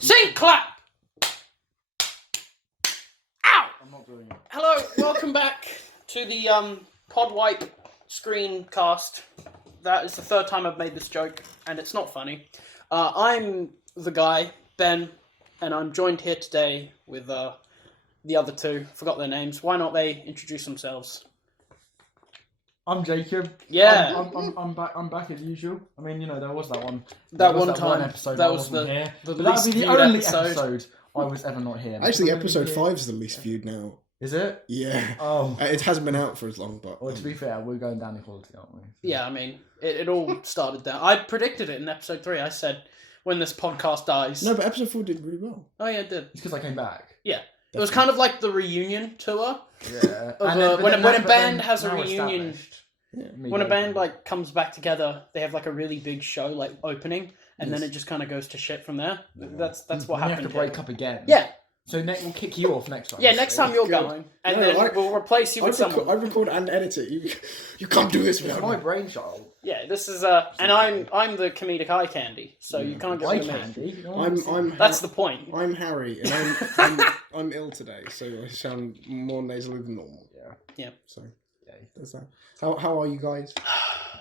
Sing clap! Ow! I'm not doing it. Hello, welcome back to the PodWipe screencast. That is the third time I've made this joke, and it's not funny. I'm the guy, Ben, and I'm joined here today with the other two. Forgot their names. Why not they introduce themselves? I'm Jacob. Yeah. I'm back as usual. I mean, there was that one. That one time. Episode that was the here. The But that'd least be the viewed only episode. I was ever not here. Actually, episode 5 is the least viewed now. Is it? Yeah. Oh. It hasn't been out for as long, but... Well, to be fair, we're going down in quality, aren't we? Yeah, I mean, it all started down. I predicted it in episode 3. I said, when this podcast dies... No, but episode 4 did really well. Oh, yeah, it did. It's because I came back. Yeah. It was kind of like the reunion tour. Yeah. When a band has a reunion... Yeah. When a band comes back together, they have a really big show opening, and then it just kind of goes to shit from there. Yeah. That's what happened. We have to break up again. Yeah. So we'll kick you off next time. Yeah, next time you're going, and then we'll replace you with someone. I record and edit it. You can't do this It's without my me. brainchild. Yeah, this is and I'm the comedic eye candy, so you can't get Eye rid of me. candy. I'm That's the point. I'm Harry, and I'm ill today, so I sound more nasally than normal. Yeah. So there's that. How are you guys?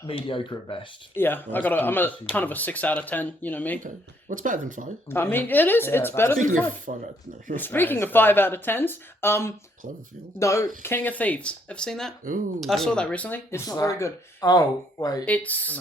Mediocre at best. Yeah, Well, I'm a kind of a 6 out of 10. You know me. Okay. What's better than 5? I mean, it is. Yeah, It's better than Speaking 5. of 5 out of no. Speaking of 5 out of 10s, Cloverfield. no, King of Thieves. Ever seen that? Ooh. I saw that recently. It's What's not that? very good. Oh, wait. It's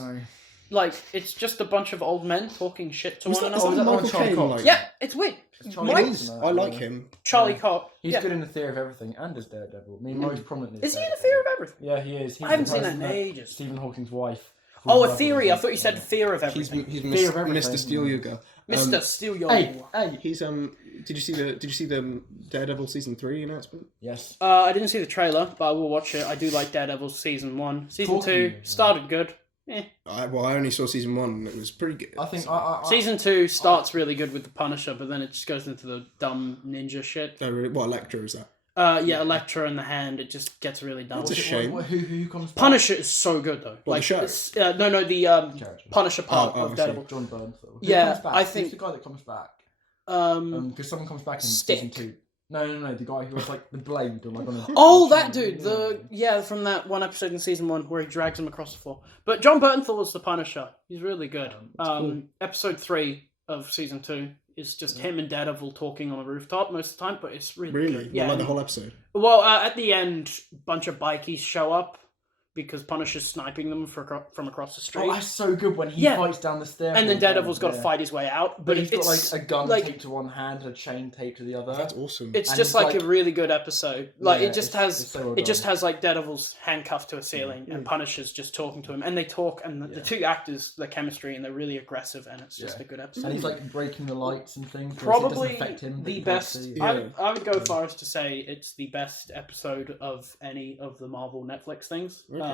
No. it's just a bunch of old men talking shit to Was one that another. Michael Charlie Caine? Cox? Yeah, it's weird. It's Charlie Mike- Cox, isn't it? I like him. Charlie Yeah. Cox. He's Yeah. good in The Fear of Everything and as Daredevil. I mean, most prominently. Is he in The Fear of Everything? Yeah, he is. He's I haven't the seen that person in ages. Stephen Hawking's wife. Oh, a theory. I thought you said Fear of He's Everything. Mr. of everything. Mr. Steel Yuga. Mr. Steal Your... Hey, hey. He's Did you see the Daredevil season 3 announcement? Yes. I didn't see the trailer, but I will watch it. I do like Daredevil season 1. Season 2 started good. I only saw season 1 and it was pretty good. I think so. Season 2 starts really good with the Punisher, but then it just goes into the dumb ninja shit. Oh, really? What Electro is that? Yeah, Elektra in the hand, it just gets really dumb. That's a shame. Who comes back? Punisher is so good though. What, the show? it's, no, the Character. Punisher part Oh, I of see. Daredevil. John Bernthal. Who Yeah, comes back? I Who's think- the guy that comes back? Because Someone comes back in Stick. season 2. No, the guy who was the blade on on a... oh, that dude, from that one episode in season 1 where he drags him across the floor. But John Bernthal was the Punisher. He's really good. cool. Episode 3 of season 2 is just him and Daredevil talking on a rooftop most of the time, but it's really Really? good. Well, Yeah. like the whole episode? Well, at the end, a bunch of bikies show up because Punisher's sniping them from across the street. Oh, that's so good when he Yeah. fights down the stairs. And then Daredevil's got to fight his way out. But he's it's got a gun like- taped to one hand and a chain taped to the other. That's awesome. It's And just he's a really good episode. Yeah, It just has it's so well it just done. has Daredevil's handcuffed to a ceiling and Punisher's just talking to him, and they talk, and the two actors, their chemistry, and they're really aggressive, and it's just a good episode. And he's breaking the lights and things. but it Probably doesn't affect him, but the you can't best. see. Yeah. I would go far as to say it's the best episode of any of the Marvel Netflix things. Okay.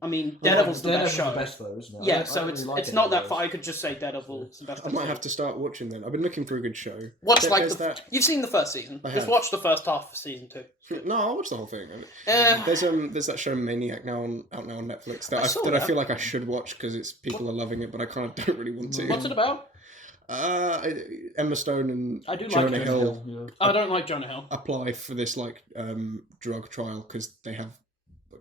I mean, Daredevil's the best show. the best though, isn't it? Yeah, I so don't it's really like it's any not of that those. far. I could just say Daredevil's the best. I might have to start watching then. I've been looking for a good show. Watch There's that. you've seen the first season. I Just have. watch the first half of season 2. No, I'll watch the whole thing. Eh. There's that show Maniac out now on Netflix that saw I that. feel like I should watch because people are loving it, but I kind of don't really want to. What's it about? Emma Stone and I do like Jonah Emma Hill Yeah. I don't like Jonah Hill. apply for this drug trial because they have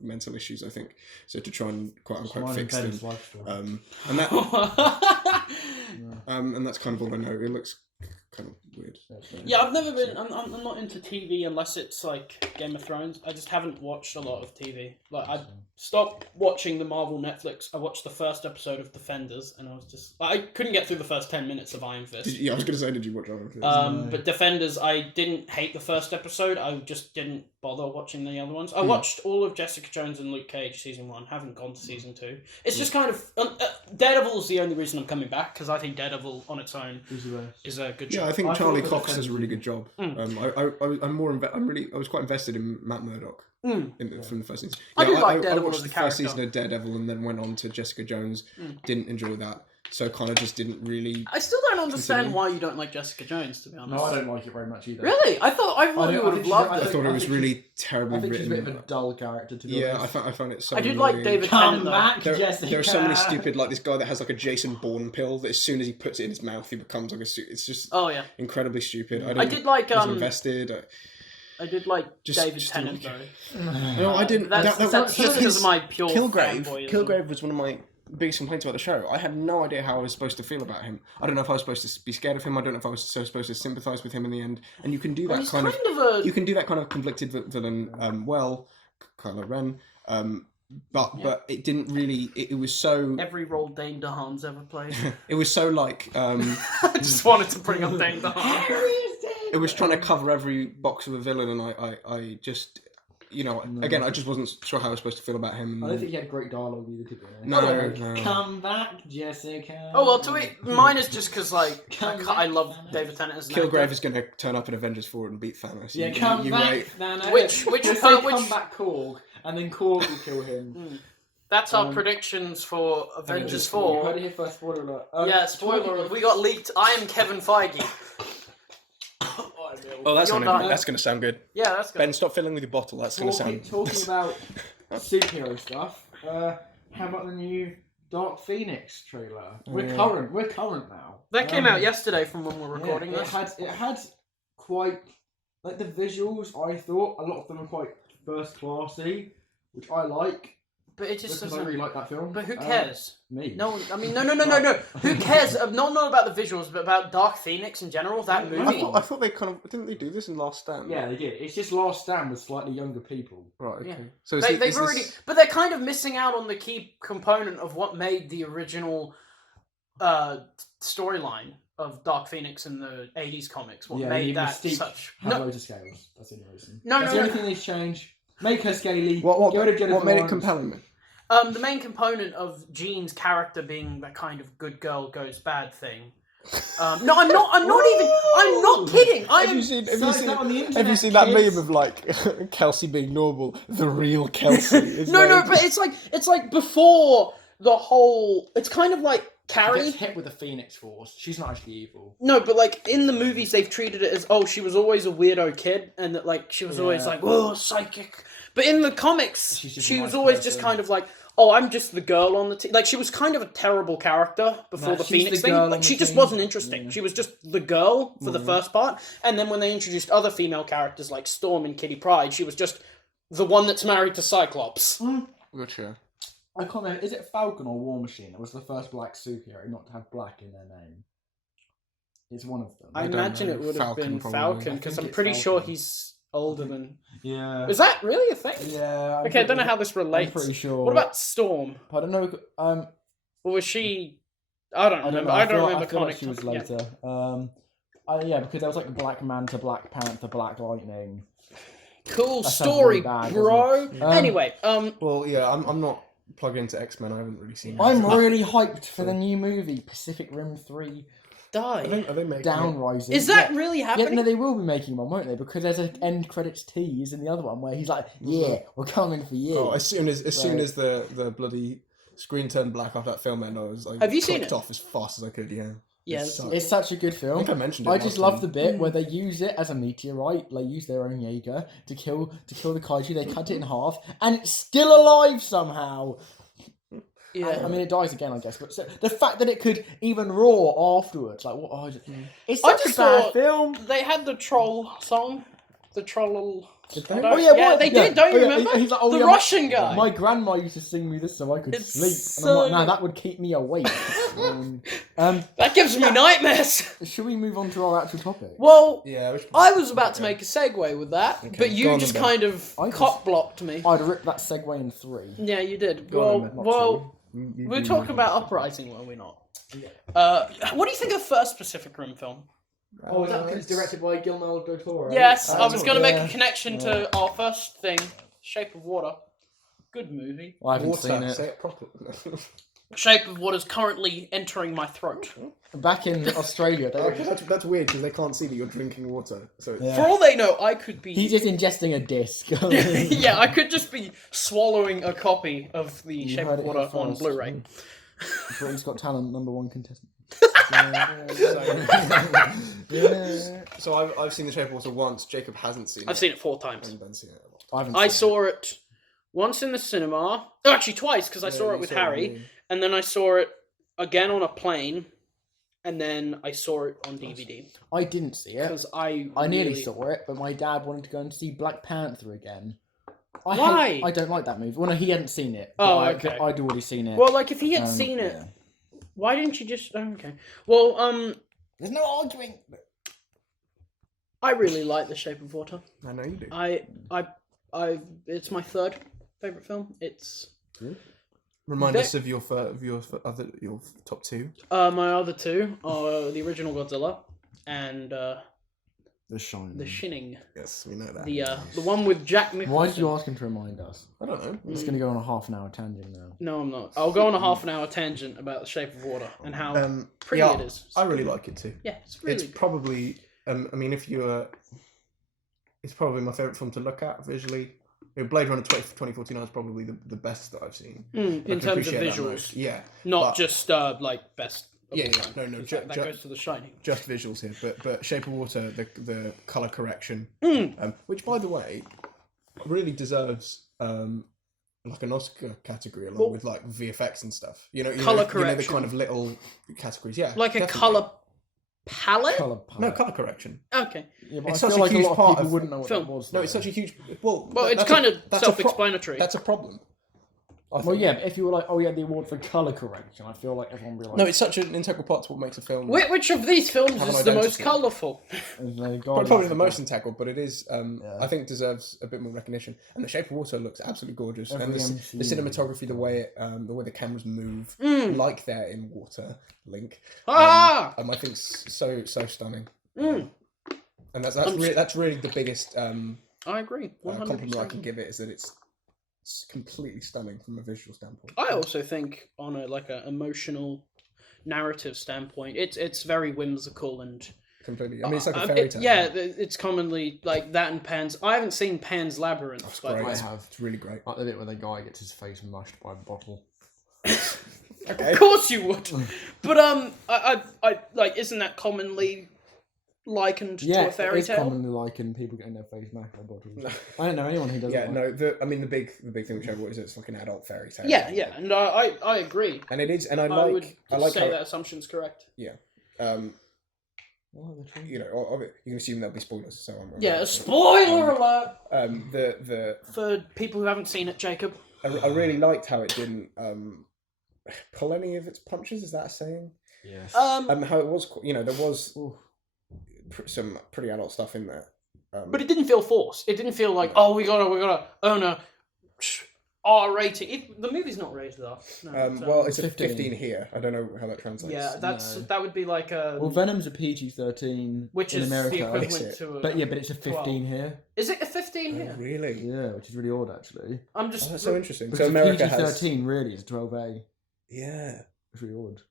mental issues, I think. So to try and quote unquote Mine fix and Ben's them. life story. And that and that's kind of all I know. It looks kind of weird. Yeah, I've never been. I'm not into TV unless it's like Game of Thrones. I just haven't watched a lot of TV. I stopped watching the Marvel Netflix. I watched the first episode of Defenders, and I was just I couldn't get through the first 10 minutes of Iron Fist. I was going to say, did you watch Iron Fist? But Defenders, I didn't hate the first episode. I just didn't bother watching the other ones. I watched all of Jessica Jones and Luke Cage season 1. Haven't gone to season 2. It's just kind of Daredevil is the only reason I'm coming back because I think Daredevil on its own is a good show. Yeah, I think I Charlie thought Cox the does a really good job. I was quite invested in Matt Murdock from the first season. I do like I Daredevil watched as a the first character. season of Daredevil and then went on to Jessica Jones. Didn't enjoy that. so kind of just didn't really. I still don't understand Continue. why you don't like Jessica Jones, to be honest. No, I don't like it very much either. Really? I thought you would have loved I it. thought it was think really terribly I think she's written. a bit of a dull character, to be Yeah, honest. I found it so. I did like annoying. David Come Tennant, though. back, There, Jessica. there are so many stupid, like this guy that has like a Jason Bourne pill that as soon as he puts it in his mouth, he becomes like a suit. It's just Oh yeah, incredibly stupid. I did like was invested. I did like Just- David just Tennant didn't though. No, I didn't. That's That's because of my pure Kilgrave. fanboyism. Kilgrave was one of my biggest complaints about the show. I had no idea how I was supposed to feel about him. I don't know if I was supposed to be scared of him. I don't know if I was supposed to sympathise with him in the end. And you can do that He's kind of. a You can do that kind of conflicted villain well, Kylo Ren. But it didn't really. It was so. every role Dane DeHaan's ever played. It was so like. I just wanted to bring up Dane DeHaan. It was trying to cover every box of a villain, and I just. Again, I just wasn't sure how I was supposed to feel about him. I don't think he had great dialogue either, to be honest. No. Come back, Jessica. Oh well, to it, mine is just because like Come I back, love Thanos. David Tennant as an Kilgrave actor. is going to turn up in Avengers 4 and beat Thanos. Yeah, You come back, wait. Thanos. Which Just part- say which- come back, Korg, and then Korg will kill him. That's our predictions for Avengers You 4. heard it here first, spoiler alert. Yeah, spoiler alert. We got leaked. I am Kevin Feige. Oh, that's You're gonna not- that's gonna sound good. Yeah, that's good. Ben, stop filling with your bottle. That's gonna sound. Talking about superhero stuff, how about the new Dark Phoenix trailer? We're current now. That came out yesterday from when we're recording yeah, this. it had quite like the visuals. I thought a lot of them are quite first classy, which I like But it just because I doesn't. really like that film. But who cares? Me. No, I mean, no. Who cares? Not about the visuals, but about Dark Phoenix in general. That movie. I thought they kind of didn't they do this in Last Stand? Yeah, they did. It's just Last Stand with slightly younger people. Right. Okay. Yeah. So They've already, but they're kind of missing out on the key component of what made the original storyline of Dark Phoenix in the '80s comics. What made that Mystique such? have loads of scales. That's the only reason. That's the only thing they've changed. Make her scaly. What get rid of Jennifer made it Lawrence. compelling? Then? The main component of Jean's character being that kind of good girl goes bad thing. No, I'm not kidding. Have you seen that meme of like Kelsey being normal, the real Kelsey? But it's like before the whole. It's kind of like She Carrie. gets hit with the Phoenix Force. She's not actually evil. No, but like in the movies, they've treated it as she was always a weirdo kid, and that like she was always like psychic. But in the comics, She's just she a was nice always person. just kind of like, I'm just the girl on the team. Like she was kind of a terrible character before the she's Phoenix the thing. girl Like on she the just team. wasn't interesting. Yeah. She was just the girl for the first part, and then when they introduced other female characters like Storm and Kitty Pryde, she was just the one that's married to Cyclops. Gotcha. I can't remember. Is it Falcon or War Machine? It was the first black superhero not to have black in their name. It's one of them. I don't imagine know. it would have Falcon, been probably. Falcon I because think I'm it's pretty sure Falcon. he's older than. Yeah. Is that really a thing? Yeah. Okay, I don't know how this I'm relates. pretty sure. What about Storm? I don't know. Or was she? I don't remember. I don't remember I feel like comic. she was Yeah. later. Yeah, because there was like Black Manta, Black Panther, Black Lightning. Cool That sounds story, really bad, bro. doesn't it? Anyway, Well, yeah, I'm not plugged into X-Men. I haven't really seen. I'm it. really hyped for the new movie, Pacific Rim 3 die. Are they making Downrising. Is that Yeah. really Yeah, happening? no, they will be making one, won't they? Because there's an end credits tease in the other one where he's like, "Yeah, we're coming for you." Oh, as soon as the bloody screen turned black after that film ended, I was like, Have you seen clicked it? off as fast as I could. Yeah. Yeah, It sucked. It's such a good I film. think I mentioned it. I just last love the time. bit where they use it as a meteorite. They use their own Jaeger to kill the kaiju. They cut it in half, and it's still alive somehow. yeah. I mean, it dies again, I guess. But so, the fact that it could even roar afterwards, like what? It's I such just a bad thought- film. They had the troll song, the troll. Did they? Oh yeah, what? they did. Don't you remember? He's like, oh, the yeah, Russian guy. My grandma used to sing me this so I could It's sleep, and I'm like, so no, that would keep me awake. That gives me nightmares. Should we move on to our actual topic? Well, Yeah. I was about to make a segue with that, but go you on just then. kind of I just- cock blocked me. I'd rip that segue in 3. Yeah, you did. Go on then, not Well, You we're do talking your about thing. Uprising, were we not? Yeah. What do you think of the first Pacific Rim film? Oh, is that because it's directed by Guillermo del Toro? Yes, I was going to make yeah. a connection to our first thing, Shape of Water. Good movie. Well, I haven't Water. seen it. Say it properly. Shape of Water is currently entering my throat. Back in Australia, Okay, that's weird because they can't see that you're drinking water. So it's, Yeah. For all they know, I could be... he's just ingesting a disc. yeah, I could just be swallowing a copy of the You Shape heard of it Water here on first. Blu-ray. Britain's Got Talent #1 contestant. So I've seen The Shape of Water once. Jacob hasn't seen it. I've seen it 4 times. And Ben's seen it a lot. I saw it once in the cinema. Oh, actually twice, because I saw it with Harry. And then I saw it again on a plane. And then I saw it on DVD. I didn't see it. Because I nearly saw it, but my dad wanted to go and see Black Panther again. Why? I don't like that movie. Well, no, he hadn't seen it. Oh, but okay. I'd already seen it. Well, like, if he had seen it, why didn't you just... Oh, okay. Well, there's no arguing. I really like The Shape of Water. I know you do. It's my 3rd favourite film. It's... Remind us of your top 2. My other 2 are the original Godzilla and The Shining. The Shining. Yes, we know that. The one with Jack Nicholson. Why did you ask him to remind us? I don't know. I'm just going to go on a half-an-hour tangent now. No, I'm not. I'll go on a half-an-hour tangent about The Shape of Water and how pretty it is. I really like it too. Yeah, it's really It's probably... I mean, if you're... It's probably my favourite film to look at visually. Blade Runner 2049 is probably the best that I've seen. in terms of visuals. Yeah. Not just, best... Yeah, no. That goes to The Shining. Just visuals here. But Shape of Water, the colour correction, which, by the way, really deserves... like an Oscar category along with like VFX and stuff. Colour correction. You know the kind of little categories. Yeah. Like definitely. a colour palette? No, colour correction. Okay. Yeah, but It's I such feel a like huge a lot part of people of wouldn't know what film. that was. No, it's such a huge... Well, it's kind of self-explanatory. That's a problem. Well, yeah, but if you were like, oh, yeah, the award for colour correction, I feel like everyone would be like... No, it's such an integral part to what makes a film... Which of these films Have an is the most identity. colourful? Probably the most integral, but it is, I think, deserves a bit more recognition. And The Shape of Water looks absolutely gorgeous. And the cinematography, the way the cameras move, like they're in water, Link. I think it's so stunning. And that's really the biggest I agree. 100%. compliment I can give it, is that it's completely stunning from a visual standpoint. I also think, on a emotional narrative standpoint, it's very whimsical and Completely. I mean, it's like a fairy tale. it's commonly like that in Pan's. I haven't seen Pan's Labyrinth. That's but great. I have. It's really great. Like the bit where the guy gets his face mushed by a bottle. Okay. Of course you would. But I like, isn't that commonly likened to a fairy it's tale? commonly likened people getting their face mashed by bottles. I don't know anyone who does Yeah, it. no. The big thing with Shape of Water is it's like an adult fairy tale. Yeah, and I agree. And it is, and I would like say how, that assumption's correct. Yeah. Oh, the You can assume there'll be spoilers, so I'm. Yeah, spoiler alert. The For people who haven't seen it, Jacob. I really liked how it didn't pull any of its punches. Is that a saying? Yes. How it was, there was some pretty adult stuff in there. But it didn't feel forced. It didn't feel like, we gotta own a R rating. The movie's not rated R. No, well, it's 15. a 15 here. I don't know how that translates. Yeah, that would be like a. Well, Venom's a PG-13 which in is America. the equivalent to a. But it's a 15 12. here. Is it a 15 here? Really? Yeah, which is really odd actually. I'm just. That's so interesting. Because So America PG-13 has. really is 12A. Yeah. It's really odd.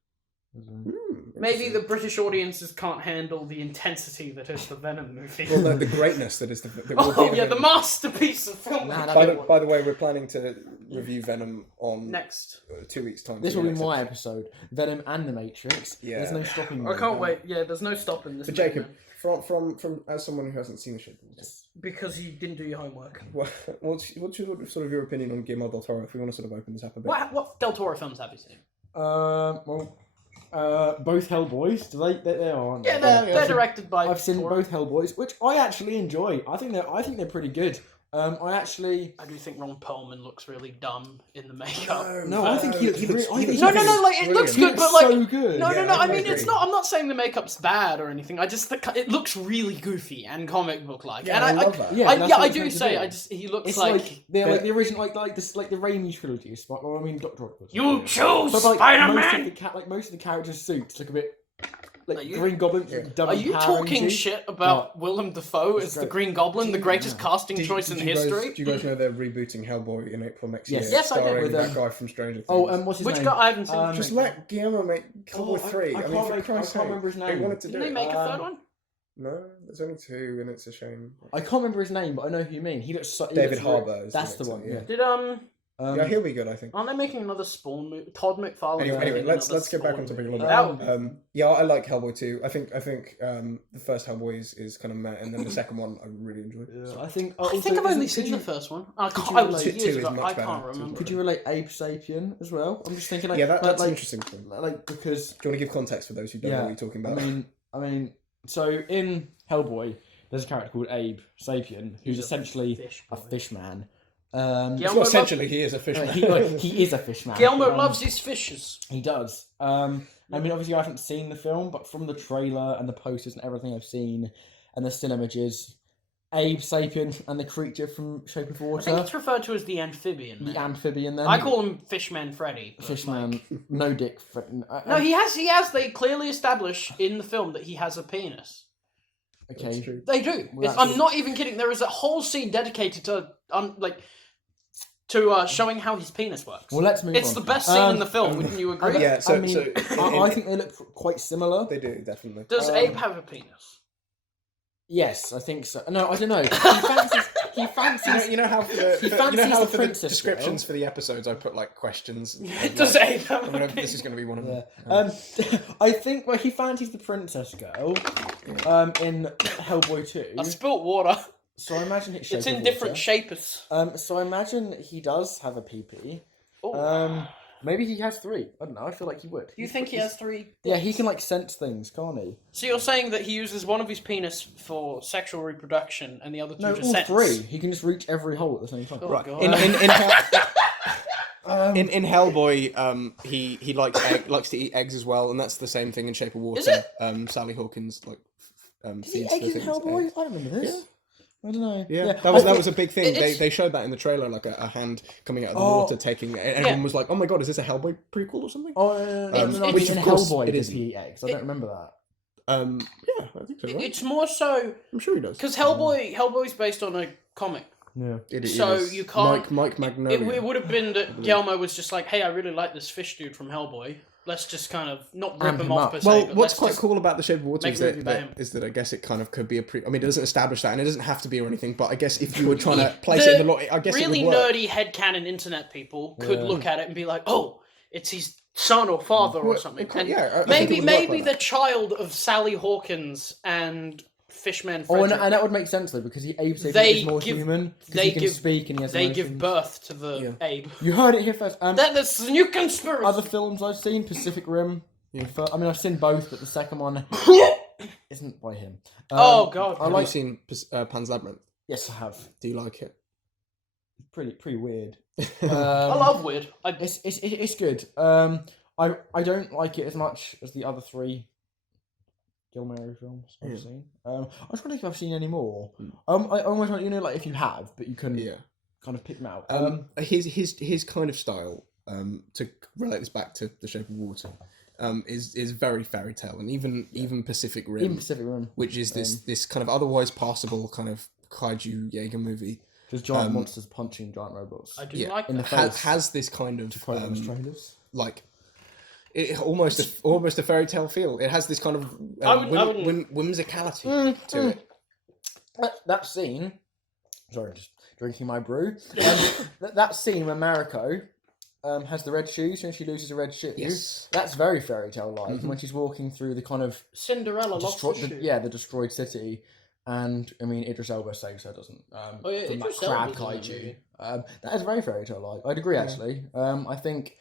Maybe the British audiences can't handle the intensity that is the Venom movie. Well, no, the greatness that is the. The masterpiece of film. By the way, we're planning to review Venom on Next 2 weeks' time. This will be my episode. Venom and the Matrix. Yeah. There's no stopping me. I can't wait. Yeah, there's no stopping this. But Jacob, from as someone who hasn't seen the Shape of Water, because you didn't do your homework. what's sort of your opinion on Guillermo del Toro? If we want to sort of open this up a bit. What Del Toro films have you seen? Both Hellboys. They are, aren't they? Yeah, they're directed by. I've seen Toro. both Hellboys, which I actually enjoy. I think they're pretty good. I do think Ron Perlman looks really dumb in the makeup. No, I think he looks really. Like it looks good, but like so good. No. Yeah, I mean, agree. it's not. I'm not saying the makeup's bad or anything. I just think it looks really goofy and comic book like. Yeah, and I love that. I do say. He looks It's like they're like the original, like the Raimi trilogy. Well, I mean, Doctor Octopus. you choose But like Spider-Man. most of the characters' suits look a bit like Green Goblin. Are you talking shit about Willem Dafoe as the Green Goblin, the greatest casting choice in history? Do you guys know they're rebooting Hellboy in April next year? Yes, I do. Starring With, that guy from Stranger Things. What's his Which name? guy? I haven't seen. Just let Guillermo make Hellboy 3. I I mean, can't for make- Christ's I can't sake. remember his They name. wanted to do Didn't they it. make a third one? No, there's only 2, and it's a shame. I can't remember his name, but I know who you mean. He looks so. David Harbour is That's the director, one. Yeah. Did Yeah, he'll be good, I think. Aren't they making another Spawn movie? Todd McFarlane. Anyway, let's get back on topic a little bit. Yeah, I like Hellboy too. I think the first Hellboy is kind of meh, and then the second one I really enjoyed. Yeah, So. I think I've only seen the first one. I can't remember. Could you relate Abe Sapien as well? I'm just thinking, like, yeah, that's like, an interesting thing. Like, because do you want to give context for those who don't know what you're talking about? I mean, so in Hellboy, there's a character called Abe Sapien who's essentially a fishman. Essentially, he is a fishman. He is a fishman. Guillermo loves his fishes. He does. I mean, obviously, I haven't seen the film, but from the trailer and the posters and everything I've seen, and the still images, Abe Sapien and the creature from Shape of Water. I think it's referred to as the amphibian. The amphibian. Then I call him Fishman Freddy. Fishman, no dick. No, he has. They clearly establish in the film that he has a penis. Okay, they do. Well, I'm not even kidding. There is a whole scene dedicated to showing how his penis works. Well, let's move on. It's the best scene in the film. Wouldn't you agree? Yeah. I think they look quite similar. They do, definitely. Does Abe have a penis? Yes, I think so. No, I don't know. He fancies. You know how for the descriptions for the episodes I put like questions. Does Abe have a penis? This is going to be one of them. I think he fancies the princess girl. In Hellboy 2. I spilt water. So I imagine it's in different shapes. So I imagine he does have a PP. Maybe he has 3. I don't know. I feel like he would. You think he has 3? Yeah, he can like sense things, can't he? So you're saying that he uses one of his penis for sexual reproduction and the other 2 to all sense? 3. He can just reach every hole at the same time. Oh, right. God. In Hellboy, he likes to eat eggs as well, and that's the same thing in Shape of Water. Is it? Sally Hawkins Does he eat eggs in Hellboy? I don't remember this. Yeah. I don't know. Yeah, that was a big thing. They showed that in the trailer, like a hand coming out of the water, taking. And everyone was like, "Oh my god, is this a Hellboy prequel or something?" Which in Hellboy does he eat eggs? I don't remember that. Yeah, I think so. Right? It's more so. I'm sure he does. Because Hellboy's based on a comic. Yeah. So you can't. Mike Magnolia. It would have been that Guillermo was just like, "Hey, I really like this fish dude from Hellboy. Let's just kind of not rip him off per se." Well, what's quite cool about The Shape of Water is that I guess it kind of could be I mean, it doesn't establish that, and it doesn't have to be or anything. But I guess if you were trying to place it in the law, I guess really it would work. nerdy headcanon internet people could look at it and be like, "Oh, it's his son or father or something." And maybe the child of Sally Hawkins and Fishman Frederick. And that would make sense though, because Abe Sapien is more human. He can speak and he has emotions. give birth to the Abe. You heard it here first. That's a new conspiracy. Other films I've seen, Pacific Rim. Yeah. I mean, I've seen both, but the second one isn't by him. Oh God! Have you seen Pan's Labyrinth? Yes, I have. Do you like it? Pretty weird. I love weird. It's good. I don't like it as much as the other 3 Guillermo films I've seen. I'm trying to think if I've seen any more. I almost want like if you have, but you couldn't kind of pick them out. His kind of style, to relate this back to The Shape of Water, is very fairy tale, and even Pacific Rim, which is this kind of otherwise passable kind of kaiju Jaeger movie. Just giant monsters punching giant robots. I do like in that. the face. Has this kind of trailers. Like. It almost a fairy tale feel. It has this kind of whimsicality to it. That scene. Sorry, just drinking my brew. That scene where Mariko has the red shoes and she loses a red shoe. Yes, that's very fairy tale like. When she's walking through the kind of Cinderella lost the shoe. The destroyed city, and I mean Idris Elba saves her, doesn't? From Idris that crab Elba's kaiju. That is very fairy tale like. I'd agree actually. I think.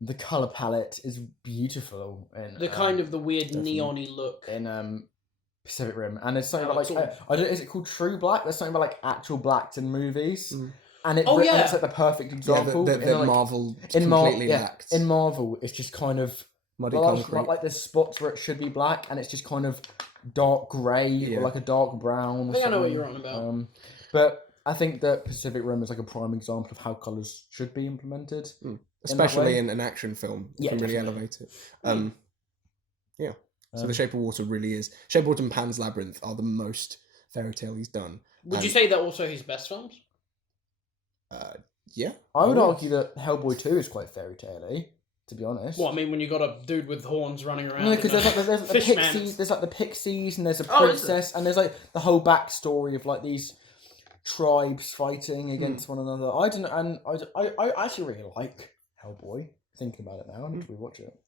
The color palette is beautiful in the kind of the weird neon-y look in Pacific Rim, and there's something about like I don't. Is it called True Black? There's something about like actual blacks in movies, and it's like the perfect example. That Marvel completely lacked. In Marvel, it's just kind of muddy concrete. Like there's spots where it should be black, and it's just kind of dark grey or like a dark brown. I know what you're on about. But I think that Pacific Rim is like a prime example of how colours should be implemented. Especially in an action film, you can really elevate it. So The Shape of Water really is. Shape of Water and Pan's Labyrinth are the most fairy tale he's done. Would you say they're also his best films? Yeah. I would argue that Hellboy 2 is quite fairy tale-y, to be honest. Well, I mean, when you got a dude with horns running around. No, because there's like the pixies, and there's a princess, and there's like the whole backstory of like these tribes fighting against one another. I don't, and I actually really like Hellboy. Thinking about it now, I need to rewatch it.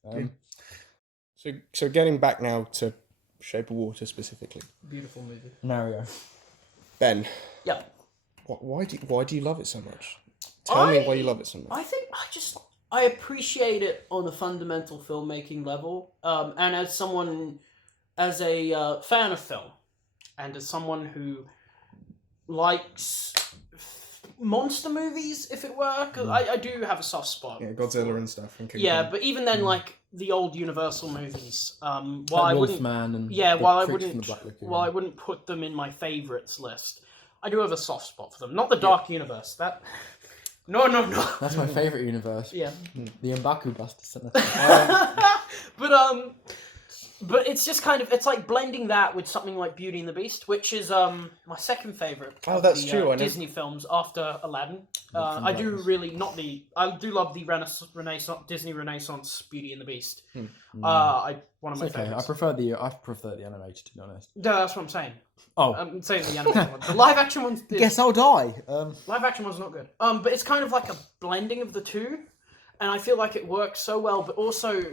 So getting back now to Shape of Water specifically. Beautiful movie. Mario. Ben. Yeah. Why do you love it so much? Tell me why you love it so much. I think I appreciate it on a fundamental filmmaking level, and as a fan of film, and as someone who likes monster movies, if it were, because I do have a soft spot. Yeah, Godzilla and stuff. And King Kong. But even then, like the old Universal movies, while I wouldn't, while I wouldn't put them in my favorites list, I do have a soft spot for them. Not the Dark Universe. No. That's my favourite universe. Yeah. The M'Baku Busters. But it's just kind of, it's like blending that with something like Beauty and the Beast, which is my second favourite. Oh, that's true. Disney films after Aladdin. I do love the Disney Renaissance Beauty and the Beast. One of my favorites. I prefer the animated, to be honest. No, that's what I'm saying. Oh, I'm saying the animated one. The live action one's guess I'll die. Live action one's not good. But it's kind of like a blending of the two, and I feel like it works so well. But also,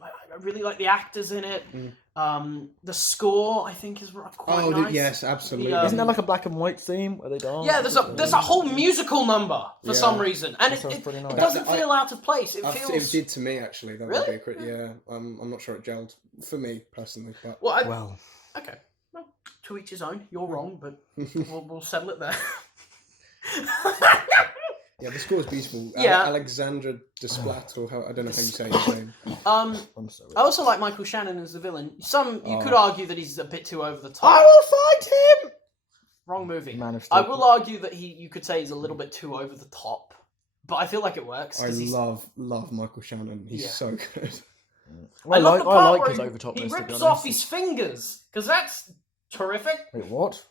I really like the actors in it. The score, I think, is quite nice. Yes, absolutely. Isn't there like a black and white theme where they dance? Yeah, there's a whole musical number for some reason, and it nice. doesn't feel out of place. It did to me actually. That Really? would be yeah. I'm not sure it gelled for me personally, but okay. Well, to each his own. You're wrong, but we'll settle it there. yeah, the score is beautiful. Yeah. Alexandra Desplat, or I don't know how you say his name. I also like Michael Shannon as the villain. You could argue that he's a bit too over the top. I will fight him. Wrong movie. Man of Steel. I will argue that you could say he's a little bit too over the top, but I feel like it works. I love Michael Shannon. He's so good. I like his over topness. He rips off his fingers because that's terrific. Wait, what?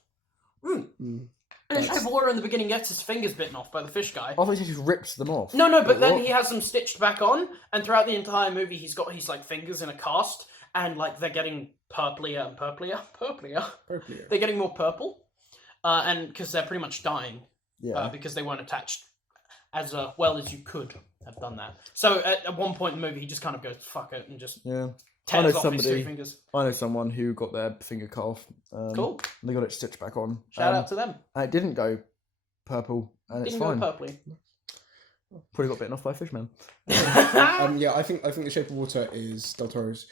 And Shape of Water in the beginning gets his fingers bitten off by the fish guy. I thought he just rips them off. No, but then he has them stitched back on, and throughout the entire movie, he's got his like fingers in a cast, and like they're getting purplier and purplier. They're getting more purple, and because they're pretty much dying, because they weren't attached as well as you could have done that. So at one point in the movie, he just kind of goes "fuck it" and just tears off his two fingers. I know someone who got their finger cut off. Cool. And they got it stitched back on. Shout out to them. And it didn't go purple, and it's fine. Didn't go purpley. Probably got bitten off by a fishman. I think The Shape of Water is Del Toro's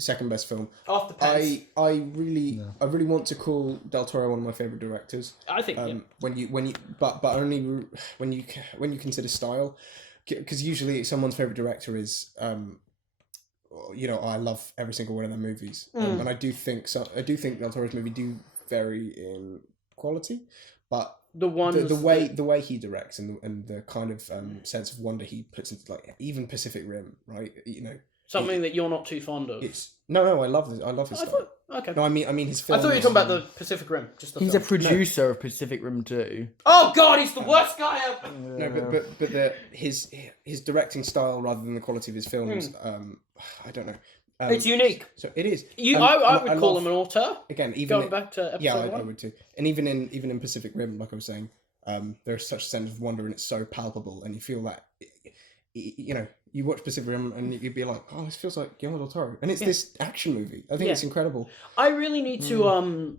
second best film. After Pence. I really want to call Del Toro one of my favorite directors. I think but only when you consider style, because usually someone's favorite director is I love every single one of their movies, and I do think Del Toro's movie do vary in quality, but the way he directs and the kind of sense of wonder he puts into, like, even Pacific Rim, right? Something that you're not too fond of. I love his style. Okay. No, I mean his film. I thought you were talking about the Pacific Rim. He's a producer of Pacific Rim 2. Oh God, he's the worst guy ever. No, but his directing style rather than the quality of his films, I don't know. It's unique. So it is. I would call him an auteur. Again, even going back to episode 1. I would too. And even in Pacific Rim, like I was saying, there's such a sense of wonder, and it's so palpable, and you feel that, you watch Pacific Rim and you'd be like, oh, this feels like Guillermo del Toro, and it's this action movie. I think it's incredible. I really need to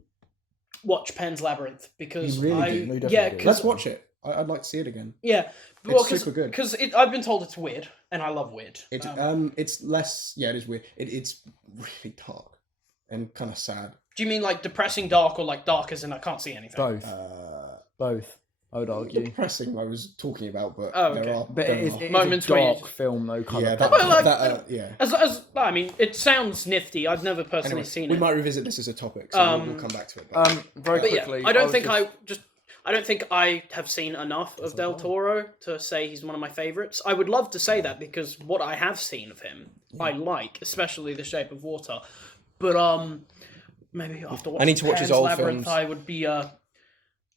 watch Pan's Labyrinth because you really do. No, let's watch it. I'd like to see it again. Yeah, it's super good. Because I've been told it's weird, and I love weird. It's less. Yeah, it is weird. It's really dark and kind of sad. Do you mean like depressing dark, or like dark as in I can't see anything? Both. Both. I would argue. Depressing, I was talking about, but it's moments a where dark film, though. I mean, it sounds nifty. I've never personally seen it. We might revisit this as a topic, so we'll come back to it. Very quickly. I don't think I have seen enough of Del Toro to say he's one of my favorites. I would love to say that because what I have seen of him, I like, especially The Shape of Water. But maybe after watching I need to watch his old Labyrinth, films. I would be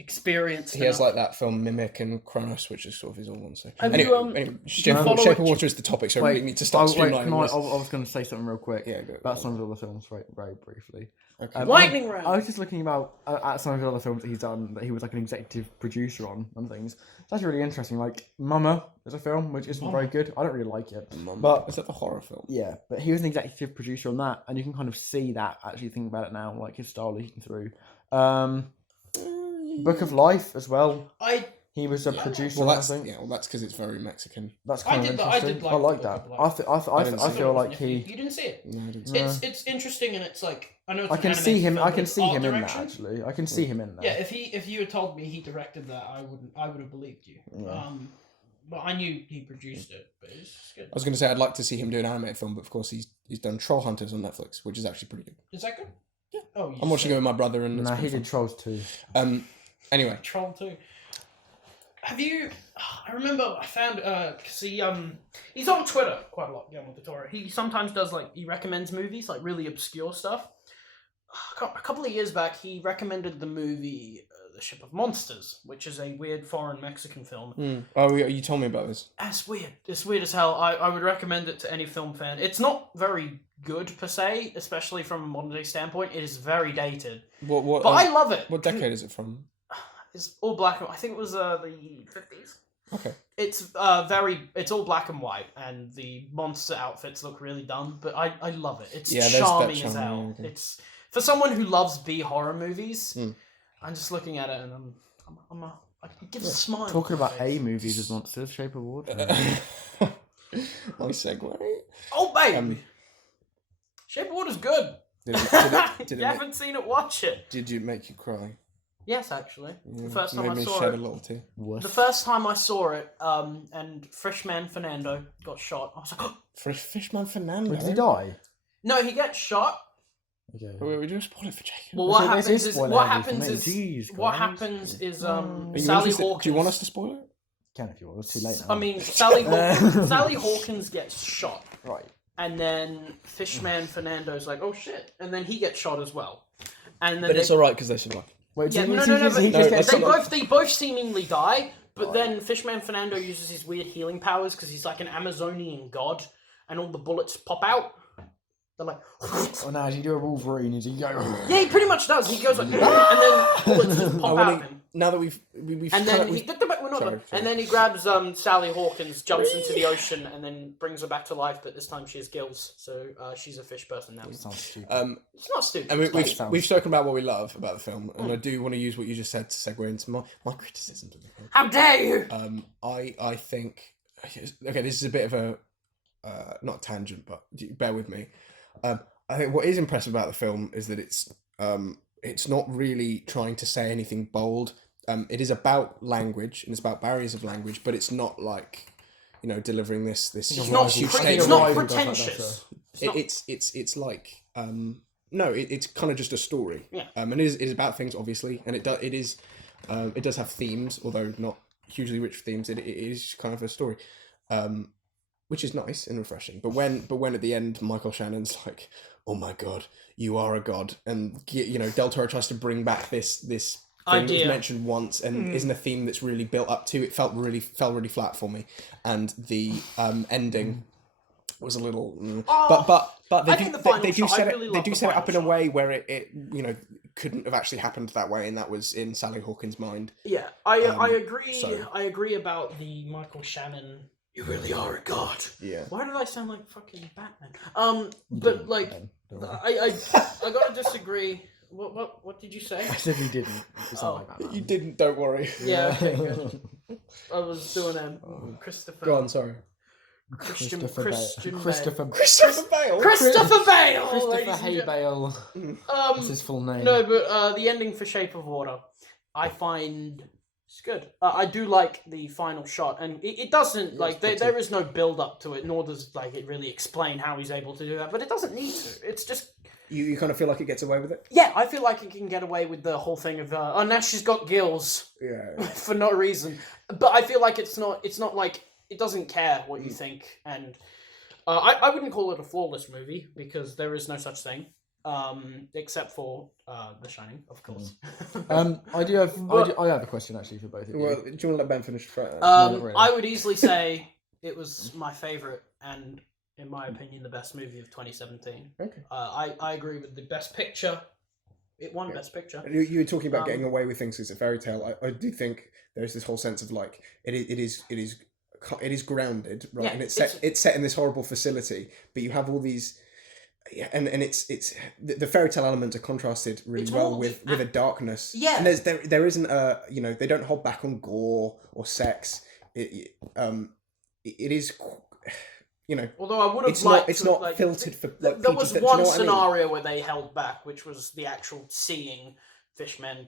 experienced. He has enough. like that film Mimic and Kronos, which is sort of his all one. So Have anyway, you, Shape follow of Water is the topic, so I really need to start streamlining I this. was going to say something real quick Yeah, go. about some of the other films, very briefly. Okay. Lightning round. I was just looking at some of the other films that he's done that he was like an executive producer on and things. It's actually really interesting. Like Mama is a film which isn't very good. I don't really like it. But is that the horror film? yeah, but he was an executive producer on that, and you can kind of see that actually think about it now, like his style leaking through. Book of Life as well. He was a producer. Well, I think. well, that's because it's very Mexican. That's kind of interesting. I like that. I feel like he. You didn't see it. No, I didn't see it. It's interesting, and it's like I know. It's I an can see animated him. film, I but can it's see art him in that. direction. Actually, I can see him in that. Yeah, if you had told me he directed that, I would have believed you. Yeah. But I knew he produced it. But it's just good. I was going to say I'd like to see him do an animated film, but of course he's done Troll Hunters on Netflix, which is actually pretty good. Is that good? Yeah. Oh, I'm watching it with my brother, and Nah, he did Trolls too. Anyway, Troll too. Have you? I remember I found because he's on Twitter quite a lot. Guillermo Toro. He sometimes does he recommends movies, like really obscure stuff. A couple of years back, he recommended the movie The Ship of Monsters, which is a weird foreign Mexican film. Oh, you told me about this. That's weird. It's weird as hell. I would recommend it to any film fan. It's not very good per se, especially from a modern day standpoint. It is very dated. What? But I love it. What decade is it from? It's all black and I think it was the 50s. Okay. It's it's all black and white, and the monster outfits look really dumb, but I love it. It's charming as hell. Okay. It's for someone who loves B horror movies. I'm just looking at it and I give a smile. Talking about A movies as monsters, Shape of Water. Nice segue. Oh baby, Shape of Water's good. Did If you haven't seen it, watch it. Did it make you cry? Yes, actually. Yeah, The first time made I me saw shed it. a little tear. The first time I saw it, and Freshman Fernando got shot. I was like, Fishman Fernando. Did he die? no, he gets shot. Okay. Wait, we do spoil it for Jacob. Well, what happens is Sally Hawkins. Do you want us to spoil it? Can if you want. It's too late now. I mean, Sally Hawkins gets shot, right. and then Fishman Fernando's like, "Oh shit!" and then he gets shot as well. And then But it's all right because they survive. Wait, yeah, no. But they both seemingly die. But then Fishman Fernando uses his weird healing powers because he's like an Amazonian god, and all the bullets pop out. They're like, Oh no, does he do a Wolverine? Is he go? yeah, he pretty much does. He goes like, and then bullets just pop out of him. Now that we've And then and then he grabs Sally Hawkins, jumps into the ocean, and then brings her back to life. But this time she has gills, so she's a fish person now. Sounds stupid. It's not stupid. And we've spoken about what we love about the film, and I do want to use what you just said to segue into my criticisms of the film. How dare you! I think okay, this is a bit of a not a tangent, but bear with me. I think what is impressive about the film is that it's not really trying to say anything bold. It is about language and it's about barriers of language, but it's not like, delivering this. It's not pretentious. It's like no, it's kind of just a story. Yeah. And it is about things obviously, and it does have themes, although not hugely rich themes. It is kind of a story. Which is nice and refreshing. But when at the end Michael Shannon's like, "Oh my god, you are a god," and Del Toro tries to bring back this thing that was mentioned once and isn't a theme that's really built up to. It fell really flat for me, and the ending was a little. But they do set it up in a way where it couldn't have actually happened that way, and that was in Sally Hawkins' mind. Yeah, I agree. I agree about the Michael Shannon. You really are a god. Yeah. Why did I sound like fucking Batman? But like, I gotta disagree. What did you say? I said he didn't. You sound like Batman. You didn't. Don't worry. Yeah. Okay. Good. I was doing Christopher. Go on. Sorry. Christian Christopher Bale. Christopher Bale. Christopher ladies Bale. That's his full name. No, but the ending for Shape of Water, I find. It's good. I do like the final shot, and it doesn't there is no build up to it, nor does it really explain how he's able to do that. But it doesn't need to. It's just you kind of feel like it gets away with it. Yeah, I feel like it can get away with the whole thing of now she's got gills. Yeah. For no reason, but I feel like it's not like it doesn't care what you think, and I wouldn't call it a flawless movie because there is no such thing. except for The Shining, of course. I do have a question actually for both of you. Well, do you want to let Ben finish? not really. I would easily say it was my favorite and, in my opinion, the best movie of 2017. Okay. I agree with the Best Picture. It won Best Picture. You were talking about getting away with things as a fairy tale. I do think there's this whole sense of like it is grounded, right? Yeah, and it's set in this horrible facility, but you have all these. Yeah, and it's the fairy tale elements are contrasted really well with a darkness. Yeah, and there isn't a they don't hold back on gore or sex. It is although I would have liked it's not like, filtered for like there was PG-13, one you know what I mean? scenario where they held back, which was the actual seeing Fishman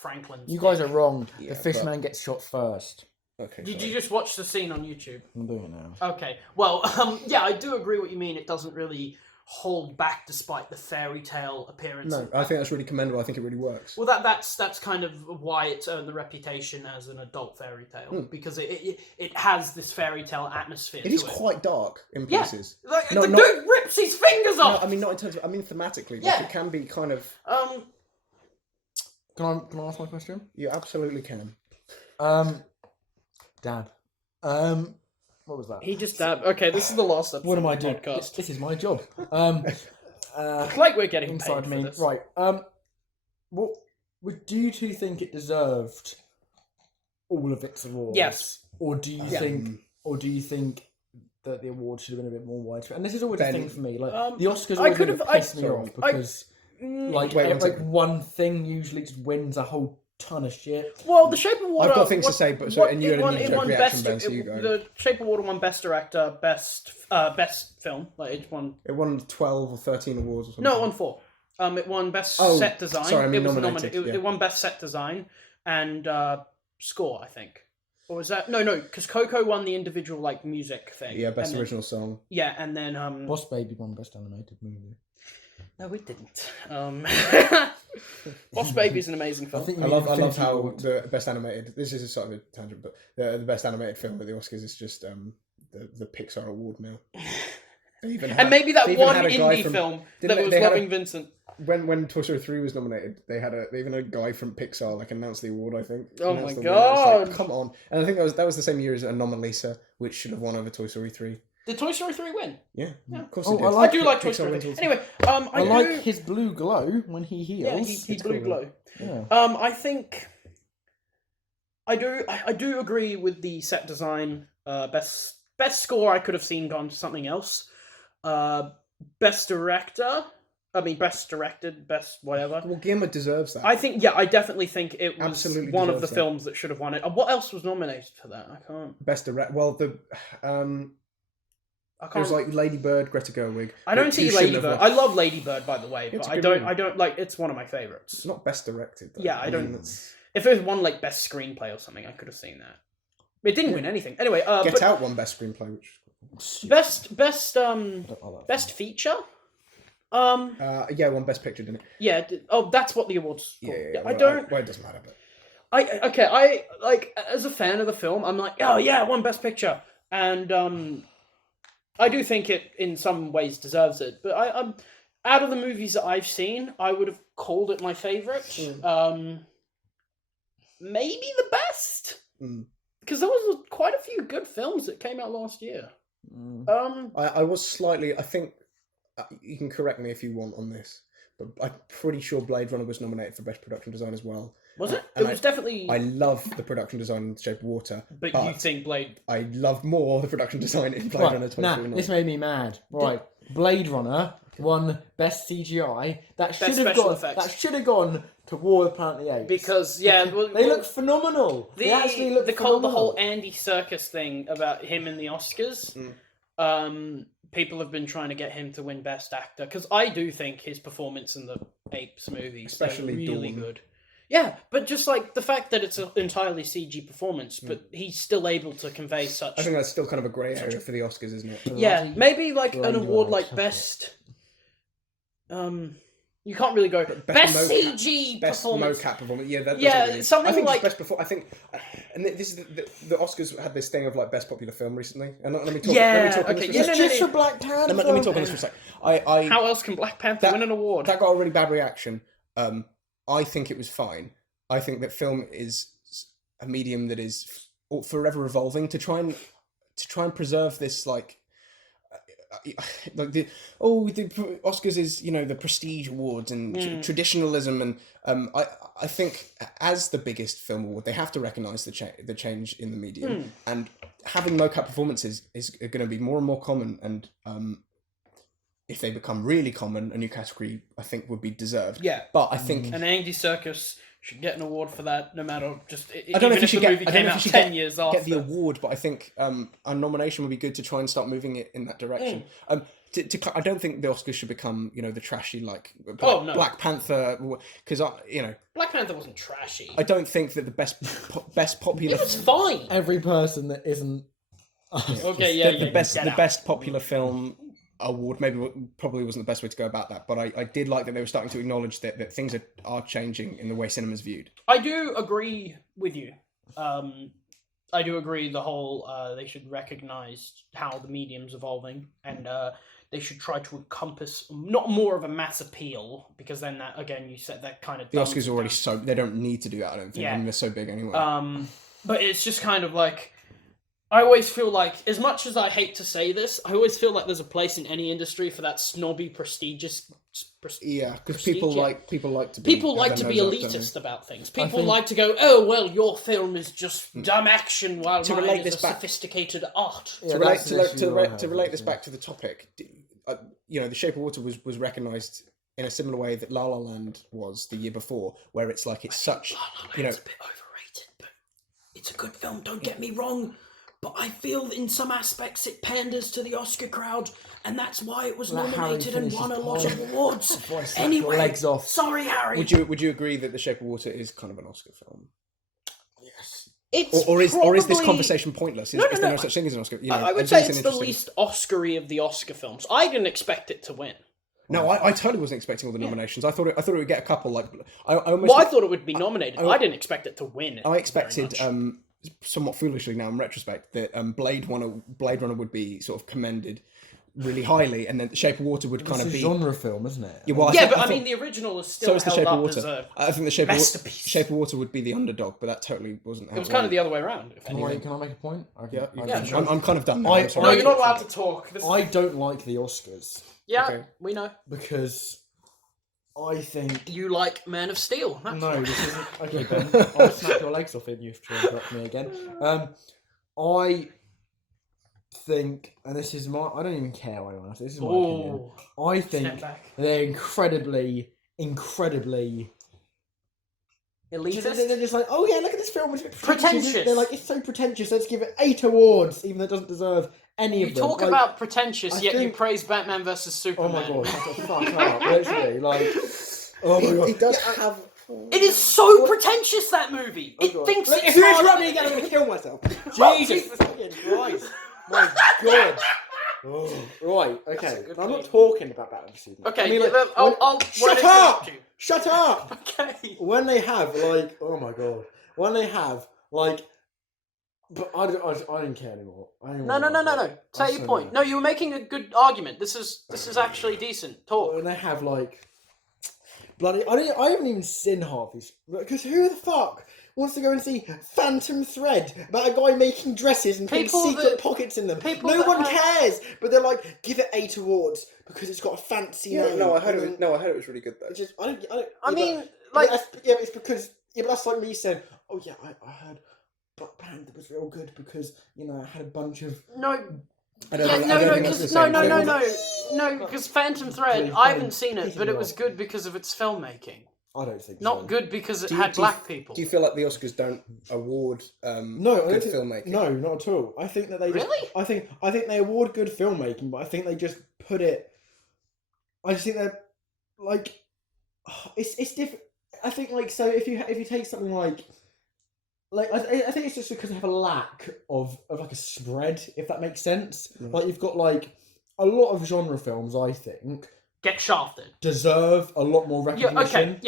Franklin. You guys are wrong. Yeah, the fishman gets shot first. Okay. Did you just watch the scene on YouTube? I'm doing it now. Okay. Well, yeah, I do agree what you mean. It doesn't really hold back despite the fairy tale appearance. No, I think that's really commendable. I think it really works. Well, that's kind of why it's earned the reputation as an adult fairy tale, because it has this fairy tale atmosphere. It is quite dark in places. Yeah, like, the dude rips his fingers off. No, I mean not in terms of. I mean thematically. Yeah. Like, it can be kind of. Can I ask my question? You absolutely can. Dad. What was that? He just dabbed. Okay, this is the last episode. What am I of the doing? podcast. This is my job. Like we're getting inside paid me. for this. Right. Do you two think it deserved all of its awards? Yes. Or do you think? Or do you think that the award should have been a bit more widespread? And this is always a thing for me. Like the Oscars always piss me off because one thing usually just wins a whole ton of shit. Well, The Shape of Water. I've got things to say, but and you had a knee-jerk reaction, Ben, so you go. The Shape of Water won Best Director, Best Film. Like it won. It won 12 or 13 awards or something. No, it won 4. It won Best Set Design. Sorry, I mean it was nominated. It won Best Set Design and Score, I think. Or was that no? Because Coco won the individual like music thing. Yeah, Best Original Song. Yeah, and then Boss Baby won Best Animated Movie. No, we didn't. Boss Baby is an amazing film. I love how the Best Animated. This is a sort of a tangent, but the Best Animated Film at the Oscars is just the Pixar award now. And maybe that one indie film that was Loving Vincent. When Toy Story 3 was nominated, they even had a guy from Pixar like announce the award. I think. Oh my god! Like, come on! And I think that was the same year as Anomalisa, which should have won over Toy Story 3. Did Toy Story 3 win? Yeah, of course it did. I do like Toy Story 3. Anyway, I like his blue glow when he heals. Yeah, he blue glow. Yeah. I think I do agree with the set design. Best score I could have seen gone to something else. Best director. I mean, best directed, best whatever. Well, Guillermo deserves that. I definitely think it was Absolutely one of the deserves that. films that should have won it. What else was nominated for that? I can't. Best direct. Well, it was like Lady Bird, Greta Gerwig. I don't see Lady Bird. I love Lady Bird, by the way, but I don't like. It's one of my favorites. It's not best directed. Though. Yeah, I don't. If it was one like best screenplay or something, I could have seen that. It didn't win anything. Anyway, Get Out won best screenplay, which best feature. Yeah, won best picture, didn't it? Yeah. That's what the awards. Yeah. I don't. Well, it doesn't matter, but. I like as a fan of the film, I'm like, oh yeah, it won best picture, and I do think it in some ways deserves it. But out of the movies that I've seen, I would have called it my favorite. Maybe the best, because there was quite a few good films that came out last year. I was slightly. I think you can correct me if you want on this, but I'm pretty sure Blade Runner was nominated for best production design as well. Was it? It was definitely. I love the production design in The Shape of Water, but you think Blade? I love more the production design in Blade Runner 2049. This made me mad. Right, Blade Runner won best CGI. That should have gone to War of the Planet of the Apes. Because they look phenomenal. They actually look phenomenal. The whole Andy Serkis thing about him in the Oscars. People have been trying to get him to win Best Actor because I do think his performance in the Apes movies especially really Dawn. good. Yeah, but just like the fact that it's an entirely CG performance, but he's still able to convey such. I think that's still kind of a grey area for the Oscars, isn't it? Yeah, maybe like an award like Best. You can't really go best CG best performance. mocap performance. Yeah, that yeah, really, something I think like best before. I think And this is the Oscars had this thing of like best popular film recently. And let me talk. Yeah, Let me talk on okay, this for a yeah, sec. Just for Black Panther. Let me talk on this for a sec. How else can Black Panther win an award? That got a really bad reaction. I think it was fine. I think that film is a medium that is forever evolving to try and preserve this like the Oscars is the prestige awards and traditionalism, and I think as the biggest film award they have to recognise the change in the medium, and having mocap performances is going to be more and more common, and if they become really common, a new category I think would be deserved. Yeah, but I think an Andy Serkis should get an award for that, no matter I don't know if he should the movie came out 10 years after. Get the award, but I think a nomination would be good to try and start moving it in that direction. I don't think the Oscars should become the trashy like Black Panther, because Black Panther wasn't trashy. I don't think that the best popular It was fine. Every person that isn't the best popular film award probably wasn't the best way to go about that, but I did like that they were starting to acknowledge that things are changing in the way cinema's viewed. I do agree with you. I do agree the whole they should recognise how the medium's evolving, and they should try to encompass not more of a mass appeal, because then that, again, you said that kind of the Oscars are already they don't need to do that, I don't think. I mean, they're so big anyway. But it's just kind of like, I always feel like, as much as I hate to say this, I always feel like there's a place in any industry for that snobby, prestigious. Because people like to be elitist about things. People like to go, oh well, your film is just dumb action, while mine is sophisticated art. To relate this back to the topic, The Shape of Water was recognised in a similar way that La La Land was the year before, where it's like it's such La La Land's a bit overrated, but it's a good film. Don't get me wrong. But I feel in some aspects it panders to the Oscar crowd, and that's why it was nominated and won a lot of awards. Anyway, legs off. Sorry, Harry. Would you agree that The Shape of Water is kind of an Oscar film? Yes. Or is this conversation pointless? Is there no such thing as an Oscar? I would say it's the least Oscar-y of the Oscar films. I didn't expect it to win. No, I totally wasn't expecting all the nominations. I thought it would get a couple. Like I thought it would be nominated. I didn't expect it to win. I expected. Somewhat foolishly now in retrospect, that Blade Runner would be sort of commended really highly, and then The Shape of Water would kind of be a genre film, isn't it? Yeah, well, I mean the original is still held up as a I think The Shape of Water would be the underdog, but that totally wasn't. It was kind of the other way around. Can I make a point? I'm kind of done now. No, you're not allowed to talk. I don't like the Oscars. Yeah, we know. Because I think you like Man of Steel. No, this isn't. Okay, Ben, I'll snap your legs off if you try to interrupt me again. I think, and this is I don't even care what anyone else. This is my opinion. I think they're incredibly elitist. They're just like, oh yeah, look at this film. It's pretentious. They're like, it's so pretentious. Let's give it 8 awards, even though it doesn't deserve any of them. You talk about pretentious, yet you praise Batman vs Superman. Oh my god, shut the fuck up! Literally, like, oh my god, he does have. It is so pretentious, that movie. It thinks it's. If you interrupt me again, I'm gonna kill myself. Jesus fucking Christ! My god. Oh, right, okay. I'm not talking about Batman vs Superman. Okay, I mean, like, I'll shut up! Shut up! Okay. When they have, like, oh my god. When they have, like, but I don't care anymore. No. Say your point. No, you were making a good argument. This is actually decent. Talk. When they have, like, bloody, I haven't even seen half these, because who the fuck wants to go and see Phantom Thread about a guy making dresses and putting secret pockets in them? No one cares, but they're like, give it 8 awards because it's got a fancy name. No, I heard it was really good though. It's just, it's because but that's like me saying, oh yeah, I heard Black Panther was real good because it had a bunch of because Phantom Thread, I haven't seen it, but it was good because of its filmmaking. I don't think not good because it had black people. Do you feel like the Oscars don't award good filmmaking? No, not at all. I think that they really. I think they award good filmmaking, but I think they just put it. I just think they're like, it's different. I think like, so if you take something like I think it's just because they have a lack of like a spread, if that makes sense. Like you've got like a lot of genre films, I think, get shafted, deserve a lot more recognition.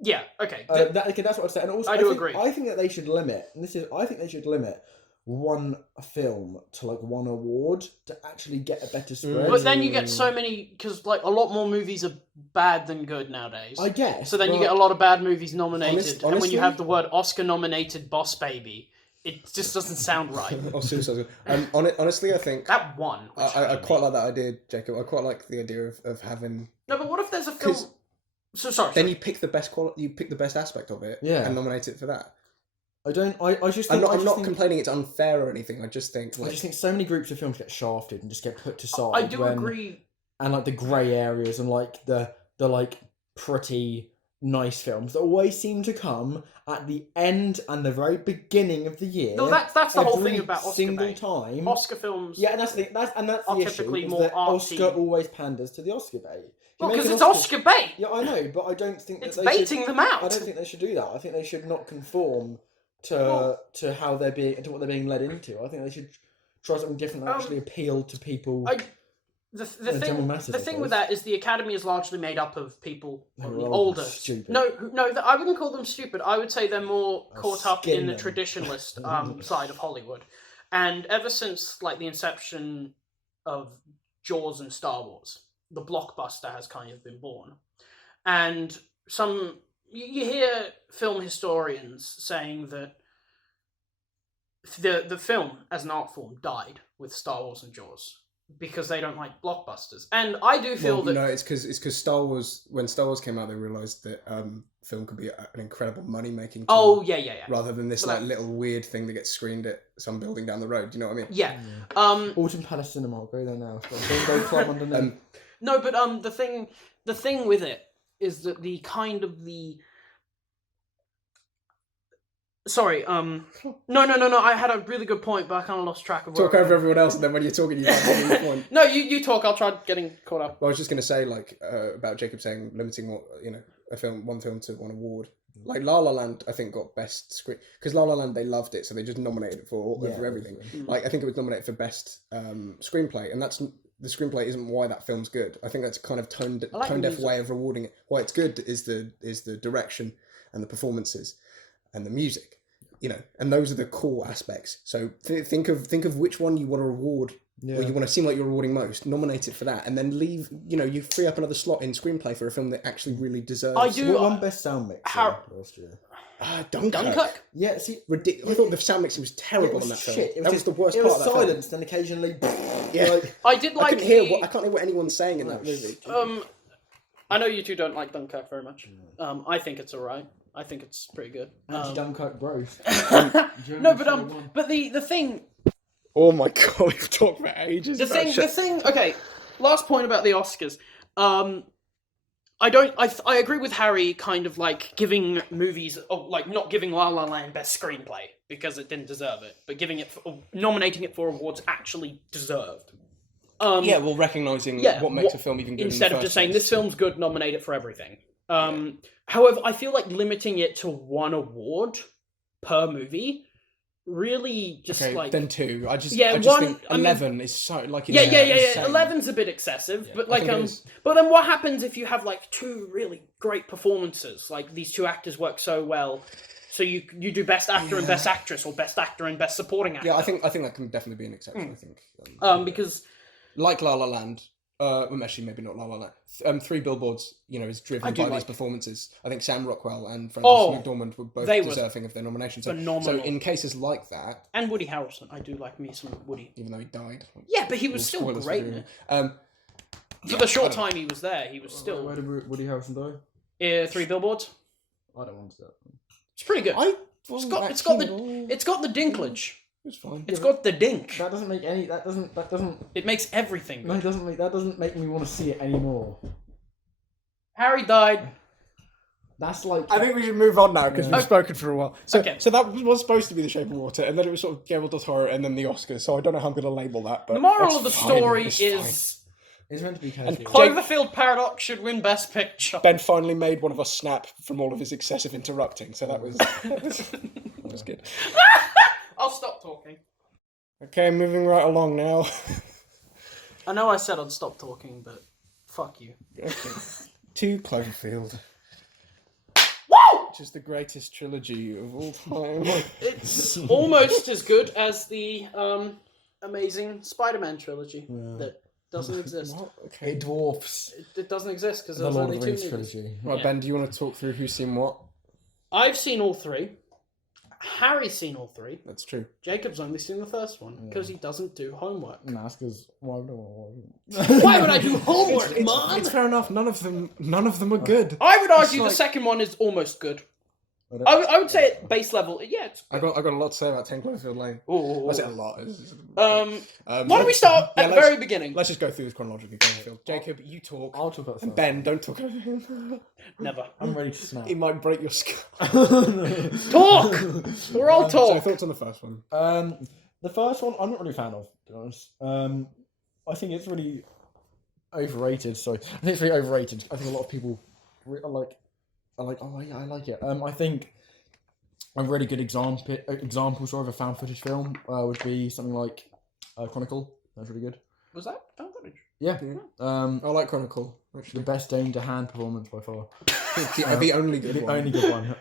Yeah. Okay. That's what I'm saying. And also, I do agree. I think that they should limit. I think they should limit one film to like one award to actually get a better spread. But then you get so many, because like a lot more movies are bad than good nowadays. I guess. So then you get a lot of bad movies nominated, Honestly, and when you have the word Oscar-nominated Boss Baby, it just doesn't sound right. Honestly, I think That one. I quite like that idea, Jacob. I quite like the idea of having. No, but what if there's a film? So sorry. Then you pick the best quality. You pick the best aspect of it, and nominate it for that. I just I'm think, not complaining it's unfair or anything. I just think so many groups of films get shafted and just get put to side. I do agree. And like the grey areas and like the like pretty nice films that always seem to come at the end and the very beginning of the year. No, that's the whole thing about Oscar single time. Oscar films. Yeah, and that's the typically issue. more that artsy. Oscar always panders to the Oscar bait. Well, because it's Oscar bait. Yeah, I know, but I don't think it's baiting them out. I don't think they should do that. I think they should not conform to how they're being to what they're being led into. I think they should try something different that actually appeal to people. The thing with that is the Academy is largely made up of people older. Stupid. No, I wouldn't call them stupid. I would say they're more caught up in the traditionalist side of Hollywood. And ever since like the inception of Jaws and Star Wars, the blockbuster has kind of been born. And you hear film historians saying that the film as an art form died with Star Wars and Jaws because they don't like blockbusters. And I do feel that... No, it's because Star Wars... When Star Wars came out, they realised that film could be an incredible money-making tool. Oh, yeah. Rather than this little weird thing that gets screened at some building down the road. Do you know what I mean? Yeah. Alton Palace Cinema, go there now. Bingo club underneath. No, but the thing with it is that the kind of the... Sorry, no, I had a really good point, but I kind of lost track of Talk over everyone else, and then when you're talking, you can't get your point. No, you talk, I'll try getting caught up. Well, I was just going to say, about Jacob saying limiting one film to one award. Like La La Land, I think got best script because La La Land they loved it, so they just nominated it for everything. Like I think it was nominated for best screenplay, and that's the screenplay isn't why that film's good. I think that's kind of tone deaf way of rewarding it. Why it's good is the direction and the performances and the music, and those are the core aspects. So think of which one you want to reward. Or you want to seem like you're rewarding most, nominate it for that, and then leave. You free up another slot in screenplay for a film that actually really deserves. I do. One best sound mix last year. Dunkirk. Yeah, see, ridiculous. I thought the sound mixing was terrible in that film. That was the worst part. It was silenced and occasionally. Yeah, I did like. I can't hear what anyone's saying in that movie. I know you two don't like Dunkirk very much. I think it's alright. I think it's pretty good. Dunkirk bros. No, but the thing. Oh my god, we've talked for ages. The thing. Okay, last point about the Oscars. I agree with Harry, kind of like giving movies, not giving La La Land best screenplay because it didn't deserve it, but nominating it for awards actually deserved. Recognising what makes a film even good instead of just saying this film's good, nominate it for everything. However, I feel like limiting it to one award per movie. Really, just then two. I just think 11 is so like yeah. 11's a bit excessive, but but then what happens if you have like two really great performances? Like these two actors work so well, so you do best actor and best actress, or best actor and best supporting actor. Yeah, I think that can definitely be an exception. I think because like La La Land. Actually, maybe not La La Land. Three Billboards, is driven by these performances. I think Sam Rockwell and Frances McDormand were both deserving of their nomination. So in cases like that, and Woody Harrelson, I do like me some Woody, even though he died. Yeah, but he was still great in it. For the short time he was there, he was still. Where did Woody Harrelson die? Three Billboards. I don't want to. It's pretty good. It's got the dinklage. It's fine. It's got the dink. That doesn't make any. That doesn't. It makes everything good. No, that doesn't make me want to see it anymore. Harry died. That's like. I think we should move on now because we've spoken for a while. So that was supposed to be The Shape of Water, and then it was sort of Guillermo del Toro, and then the Oscars. So I don't know how I'm going to label that. But the moral of the story is. It's meant to be and Cloverfield Paradox should win Best Picture. Ben finally made one of us snap from all of his excessive interrupting, so that was good. I'll stop talking. Okay, moving right along now. I know I said I'd stop talking, but fuck you. Okay. To Cloverfield. What? which is the greatest trilogy of all time. It's almost as good as the amazing Spider-Man trilogy that doesn't exist. What? Okay. It dwarfs It doesn't exist because the there's Lord only of the two Rings movies. trilogy. Right, Yeah. Ben, do you want to talk through who's seen what? I've seen all three. Harry's seen all three. That's true. Jacob's only seen the first one because he doesn't do homework. No, that's because why would Why would I do homework, man? It's fair enough. None of them are good. I would argue like- the second one is almost good. I would say at base level, yeah. It's I got a lot to say about 10 Cloverfield Lane. Ooh. I say a lot. Why don't we start at the very beginning? Let's just go through this chronologically. Cloverfield. Jacob, you talk. I'll talk about the And Ben, don't talk over him. Never. I'm ready to snap. He might break your skull. Talk! We're all So, talk. thoughts on the first one? The first one, I'm not really a fan of, to be honest. I think it's really overrated. Sorry, I think it's really overrated. I think a lot of people are like, oh yeah, I like it. I think a really good example sort of a found footage film would be something like Chronicle. That's really good. Was that found footage? Yeah. I like Chronicle. The Actually. best Dane to hand performance by far. the only good The one. only good one.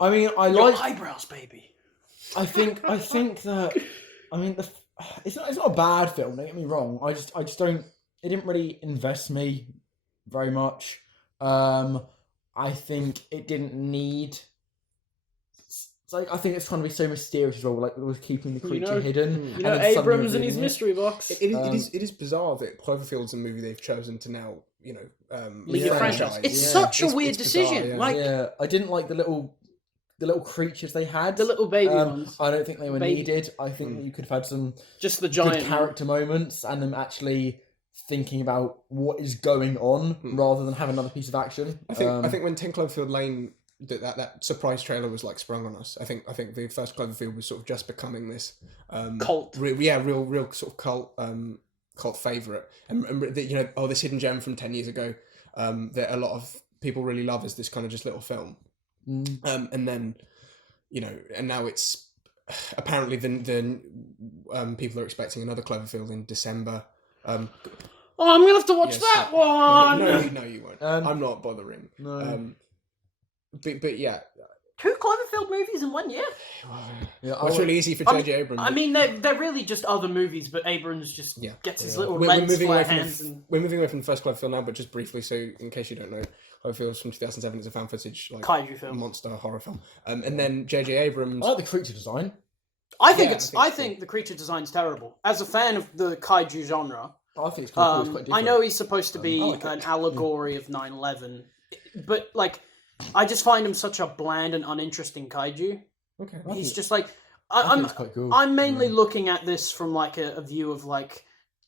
I mean, I Your like. eyebrows, baby. I think that. I mean, it's not a bad film. Don't get me wrong. I just don't. It didn't really invest me very much. I think it didn't need. It's like I think it's trying to be so mysterious as well. Like it was keeping the creature hidden. You know, and then suddenly Abrams and his revealing it. mystery box. It is bizarre that Cloverfield's a movie they've chosen to now, Leave the franchise. It's Yeah. such a weird it's bizarre, decision. yeah. Like Yeah, I didn't like the little creatures they had. the little baby ones. I don't think they were Baby. needed. I think that you could have had some Just the good giant character moments and them actually thinking about what is going on rather than have another piece of action. I think when 10 Cloverfield Lane that surprise trailer was like sprung on us. I think the first Cloverfield was sort of just becoming this cult. real sort of cult favorite, and this hidden gem from 10 years ago that a lot of people really love as this kind of just little film, and then and now it's apparently the people are expecting another Cloverfield in December. Oh, I'm gonna have to watch Yes. that one. No, you won't. I'm not bothering. No. But yeah, 2 Cloverfield movies in 1 year. Yeah, it's really easy for JJ Abrams. I mean, they're really just other movies, but Abrams just gets his little We're legs, moving away flat from hands, we're moving away from the first Cloverfield now, but just briefly, so in case you don't know, Cloverfield's from 2007. It's a found footage like kaiju film. monster horror film. And then JJ Abrams. I like the creature design. I think Yeah, I think the creature design's terrible. As a fan of the kaiju genre, I think it's quite cool. It's quite I different. know he's supposed to be I like an it. allegory of 9/11, but like, I just find him such a bland and uninteresting kaiju. Okay. He's just like, I think I'm it's quite cool. I'm mainly looking at this from like a view of like,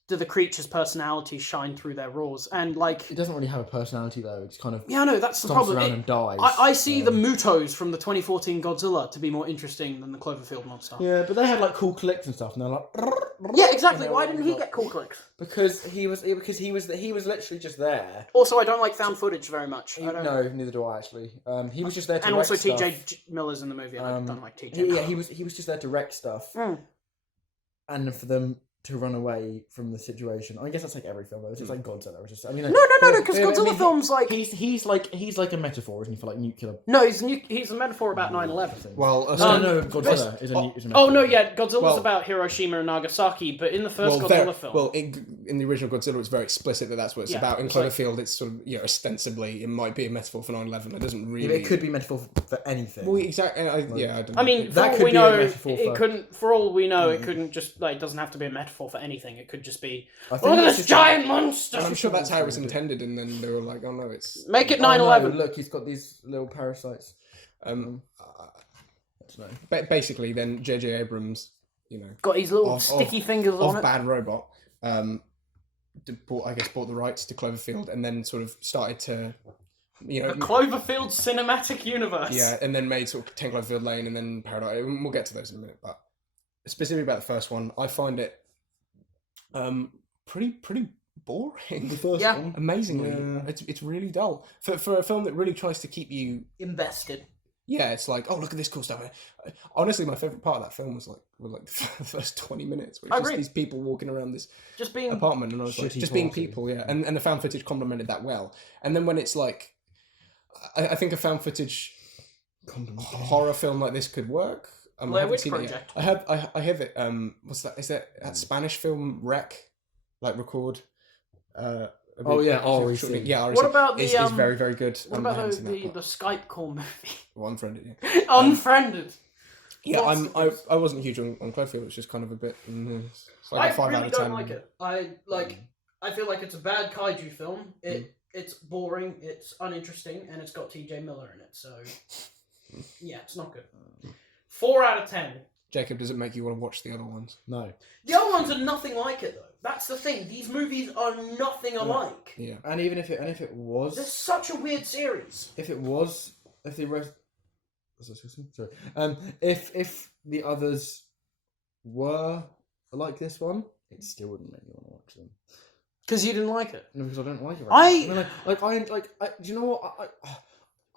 do the creature's personalities shine through their roars? And like, It doesn't really have a personality though. It's kind of yeah, no, that's the stomps problem. around It- and dies. I see the Mutos from the 2014 Godzilla to be more interesting than the Cloverfield monster. Yeah, but they had like cool clicks and stuff, and they're like. Yeah, exactly. Why didn't he get cool clicks? Because he was literally just there. Also, I don't like found footage very much. I don't... No, neither do I actually. He was just there to And wreck also, stuff. TJ Miller's in the movie, and I don't like TJ. He was just there to wreck stuff, Mm. and for them to run away from the situation. I guess that's like every film though. It's just like Godzilla. It's just, I mean, No, because Godzilla films like he's like a metaphor, isn't he, for like nuclear? no, he's a metaphor about 9/11. Well, No, Godzilla is a metaphor. Oh no, yeah, Godzilla's Well- about Hiroshima and Nagasaki, but in the first well, Godzilla film, in the original Godzilla, it's very explicit that that's what it's Yeah, about. In it's like- Cloverfield, it's sort of ostensibly it might be a metaphor for 9/11. It doesn't Yeah, really. but it could be metaphor for anything. Well, exactly. I don't know. I mean, for That all could we be a know, metaphor it for- couldn't. For all we know, it couldn't just like it doesn't have to be a metaphor for anything. It could just be I think look at it's this just- giant monster. and I'm sure that's how it was intended, and then they were like, "Oh no, it's." Make it Oh, no, 9/11. look, he's got these little parasites. Basically, then JJ Abrams, Got his little of- sticky fingers of on it. Bad Robot, bought the rights to Cloverfield, and then sort of started to, The Cloverfield cinematic universe. yeah, and then made sort of 10 Cloverfield Lane, and then Paradox. We'll get to those in a minute, but specifically about the first one, I find it pretty boring. The first Yeah. one. Amazingly, Yeah. it's really dull for a film that really tries to keep you. Invested. Yeah, it's like, oh, look at this cool stuff. Honestly, my favorite part of that film was like the first 20 minutes, where I it's just agree. these people walking around this Just being apartment, and I was like, Shitty just being party. people, yeah. And the found footage complemented that well. And then when it's like, I think a found footage horror film like this could work. I Blair haven't Witch seen it yet. Project. I have it. What's that? Is that Spanish film Rec? Like record. REC. Yeah, REC. What about the, is very, very good. What I about haven't seen that, the but- Skype call movie? Well, Unfriended, yeah. Unfriended. Yeah, What's I wasn't huge on Cloverfield. It's just kind of a bit. It's like a 5 really out of 10. don't like it. I feel like it's a bad kaiju film. It's boring, it's uninteresting, and it's got TJ Miller in it. So yeah, it's not good. 4 out of 10. Jacob, does it make you want to watch the other ones? No. The other ones are nothing like it though. That's the thing. These movies are nothing alike. Yeah. And even if it was, They're such a weird series. if the rest, sorry, if the others were like this one, it still wouldn't make me want to watch them. Because you didn't like it. No, because I don't like it. Do you know what?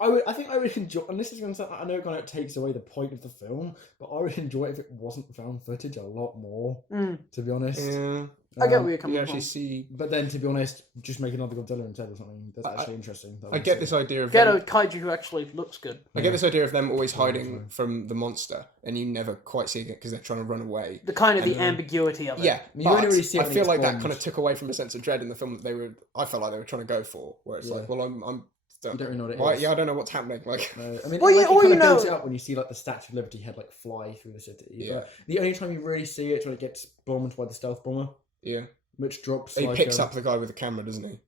I think I would enjoy, and this is going to sound, I know it kind of takes away the point of the film, but I would enjoy it if it wasn't found footage a lot more, to be honest. Yeah. I get where you're coming You from. actually see. But then, to be honest, just make another Godzilla instead or something, that's actually interesting. I get this idea of Get them, a kaiju who actually looks good. I get this idea of them always hiding from the monster, and you never quite see it because they're trying to run away. The kind of the And, ambiguity of it. Yeah, you only but really see it I when feel it's like that bombed. kind of took away from a sense of dread in the film that I felt like they were trying to go for, where it's like, well, I'm You don't really know what it why, is. yeah, I don't know what's happening. Like, I mean, Well, like, yeah, it or kind you of builds know- it up when you see like the Statue of Liberty head like fly through the city. Yeah. But the only time you really see it when it gets bombed by the stealth bomber, yeah, which drops. he like, picks up the guy with the camera, doesn't he?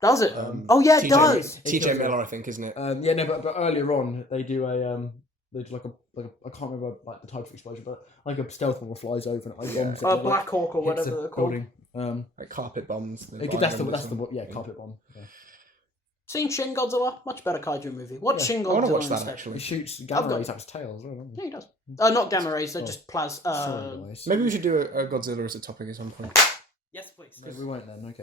Does it? Oh yeah, it TJ does. TJ Miller, I think, isn't it? Yeah, no, but earlier on they do they do like a I can't remember like the type of explosion, but like a stealth bomber flies over and it like bombs it, Black Hawk or hits whatever a they're called. building. Like carpet bombs. That's the carpet bomb. Yeah. Seen Shin Godzilla? Much better kaiju movie. Watch Yeah. Shin I want Godzilla to watch that instead. He actually. shoots I've gamma got- rays out his tail as well, doesn't Yeah, he? he does. Not gamma rays, they're just plasma. Sorry, guys. Maybe we should do a Godzilla as a topic at some point. Yes, please. No, we won't then. Okay.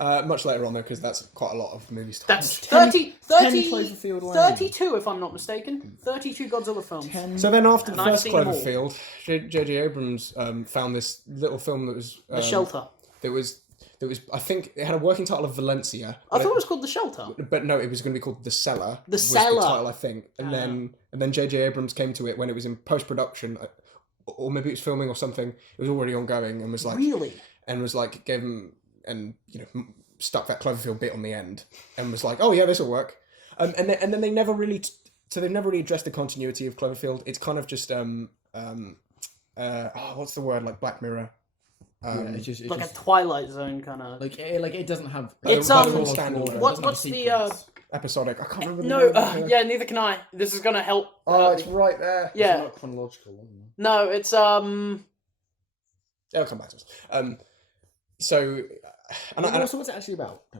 Oh. Much later on though, because that's quite a lot of movies to That's watch. 30, 10 30, Cloverfield Lane. 32 if I'm not mistaken. 32 Godzilla films. 10. So then after the And I've first seen them all. Cloverfield, JJ Abrams found this little film that was The Shelter. That was I think it had a working title of Valencia. I thought it was called The Shelter. But no, it was going to be called The Cellar. The was Cellar. The title, I think, and then JJ Abrams came to it when it was in post production, or maybe it was filming or something. It was already ongoing, and was like Really? gave him and stuck that Cloverfield bit on the end, and was like, oh yeah, this will work. And then they never really so they've never really addressed the continuity of Cloverfield. It's kind of just what's the word, like Black Mirror. It's just Like a Twilight Zone kind of. like it doesn't have. It's, standalone. What's the Episodic. I can't remember. No, the name. yeah, neither can I. This is gonna help. Oh, it's right there. Yeah. It's not chronological. Isn't it? No, it's It'll come back to us. So, So what's it actually about? For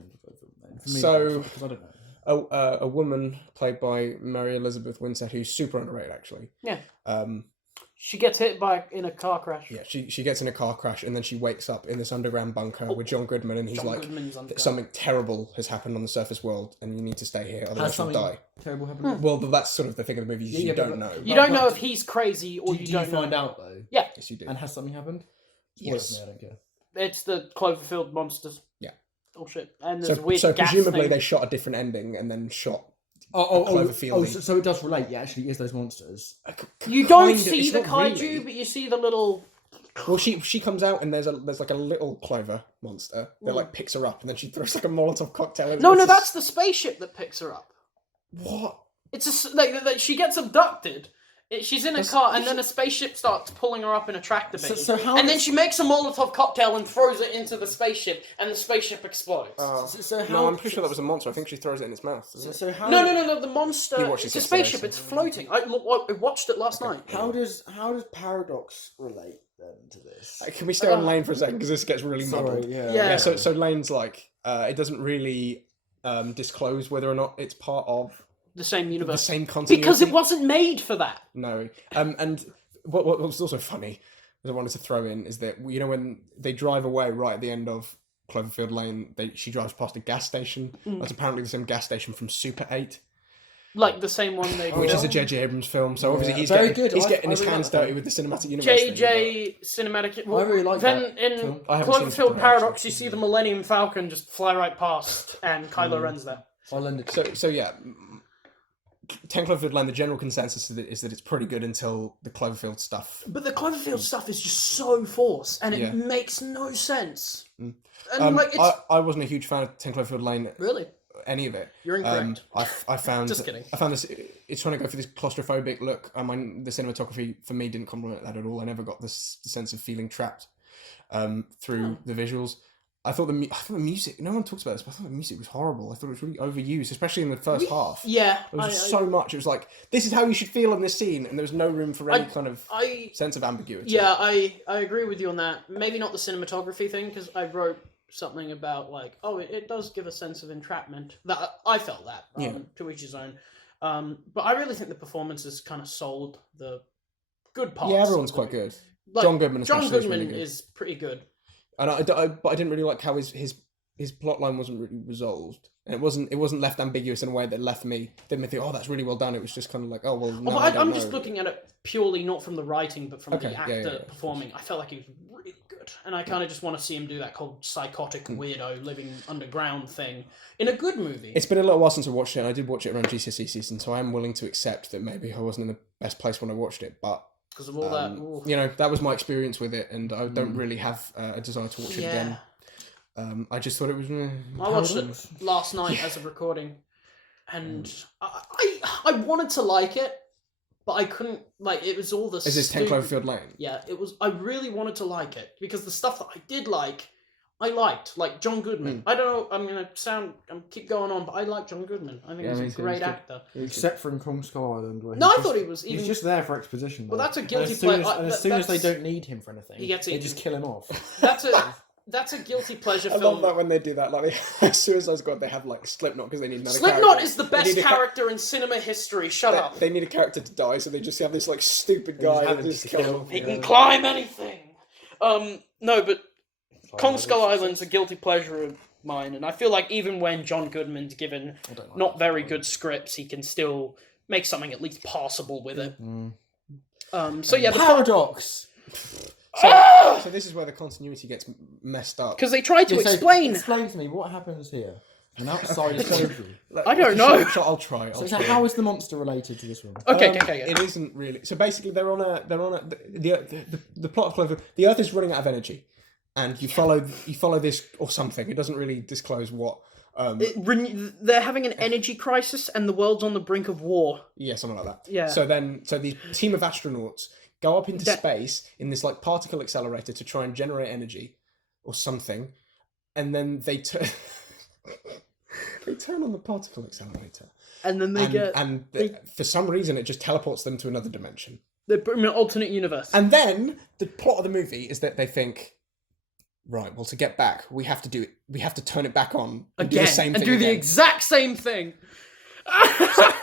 me, So- because I don't know. a woman played by Mary Elizabeth Winstead, who's super underrated actually. Yeah. Um, she gets hit in a car crash. yeah, she gets in a car crash and then she wakes up in this underground bunker with John Goodman, and he's John like, Goodman's on something terrible has happened on the surface world, and you need to stay here, otherwise you'll something die. terrible happened? Well, that's sort of the thing of the movie. Yeah, You but- don't know. You don't know But- if he's crazy or Do you you don't find know. out though? Yes, you do. And has something happened? Yes. Spoilers me, I don't care. It's the Cloverfield monsters. Yeah. Oh shit! And there's a So, weird so gas presumably thing. they shot a different ending and then shot. Oh, so it does relate. Yeah, actually, is those monsters. You don't Kind of- see it's the not kaiju, really. but you see the little. Well, she comes out and there's like a little clover monster that like picks her up, and then she throws like a Molotov cocktail. No, that's the spaceship that picks her up. what. It's like she gets abducted. She's in a car, and then a spaceship starts pulling her up in a tractor beam. So how and then does- she makes a Molotov cocktail and throws it into the spaceship, and the spaceship explodes. So how? No, I'm pretty sure that was a monster. I think she throws it in its mouth. Doesn't it? So how? No, the monster. You watched It's it a yesterday, spaceship. so- It's floating. I watched it last night. How does Paradox relate then to this? Can we stay on Lane for a second, because this gets really muddled. Sorry, yeah. Yeah. Yeah, so Lane's like, it doesn't really disclose whether or not it's part of The same the universe. same continuity. Because it wasn't made for that. No. And what was also funny, that I wanted to throw in, is that, when they drive away right at the end of Cloverfield Lane, she drives past a gas station. That's apparently the same gas station from Super 8, Like the same one they which is a filmed. JJ Abrams film. So obviously he's very getting, good. he's I getting his really hands like that. dirty with the cinematic universe. thing, JJ cinematic. Well, I really like then that in film. I haven't seen Cloverfield it, Paradox, actually. you see the Millennium Falcon just fly right past, and Kylo Ren's there. I'll lend it. So yeah, 10 Cloverfield Lane, the general consensus is that it's pretty good until the Cloverfield stuff. But the Cloverfield stuff is just so forced, and it makes no sense. And I wasn't a huge fan of 10 Cloverfield Lane. Really? Any of it. You're incorrect. I found... Just kidding. I found this... It's trying to go for this claustrophobic look. The cinematography, for me, didn't complement that at all. I never got the sense of feeling trapped through the visuals. I thought the music... No one talks about this, but I thought the music was horrible. I thought it was really overused, especially in the first half. Yeah. There was just so much. It was like, this is how you should feel in this scene, and there was no room for any kind of sense of ambiguity. Yeah, I agree with you on that. Maybe not the cinematography thing, because I wrote something about, like, it does give a sense of entrapment. That I felt that, to each his own. But I really think the performances kind of sold the good parts. Yeah, everyone's quite good. Like, John Goodman especially John Goodman is really good. is pretty good. And but I didn't really like how his plot line wasn't really resolved, and it wasn't left ambiguous in a way that left me think, oh, that's really well done. It was just kind of like, oh well. No, I'm just looking at it purely not from the writing, but from Okay, the actor performing. I felt like he was really good, and I kind of just want to see him do that whole psychotic weirdo living underground thing in a good movie. It's been a little while since I watched it, and I did watch it around GCSE season, so I am willing to accept that maybe I wasn't in the best place when I watched it, but. Because of all that. Ooh. You know, that was my experience with it, and I don't really have a desire to watch it again. I just thought it was... I watched it last night as a recording, and I wanted to like it, but I couldn't... Like, it was all the Is this 10 Cloverfield Lane? Yeah, it was... I really wanted to like it, because the stuff that I did like, I liked. Like, John Goodman. I don't know, I'm going to keep going on, but I like John Goodman. I think he's a great actor. Except for in Kong Skull Island. Where I thought he was... He's just there for exposition. Well, that's a guilty pleasure. And as soon as they don't need him for anything, they just kill him off. That's a guilty pleasure film. I love that when they do that. Like, Suicide Squad, they have, like, Slipknot because they need another character. Slipknot is the best character in cinema history. Shut up. They need a character to die, so they just have this, like, stupid guy that just kills him. He can climb anything. No, but Kong Skull Island's a guilty pleasure of mine, and I feel like even when John Goodman's given not very good scripts, he can still make something at least passable with it. So yeah, the Paradox. So this is where the continuity gets messed up. Because they try to explain. Explain to me what happens here. An outside surgery. I don't know. I'll try. So how is the monster related to this one? Okay. It isn't really. So basically, they're on a the plot of Cloverfield. The Earth is running out of energy, and you follow this or something. It doesn't really disclose what. They're having an energy crisis, and the world's on the brink of war. Yeah, something like that. Yeah. So the team of astronauts go up into space in this like particle accelerator to try and generate energy or something, and then they turn on the particle accelerator, and then for some reason it just teleports them to another dimension. They put them in an alternate universe. And then the plot of the movie is that they think, right, well, to get back, we have to turn it back on and do the same thing the exact same thing.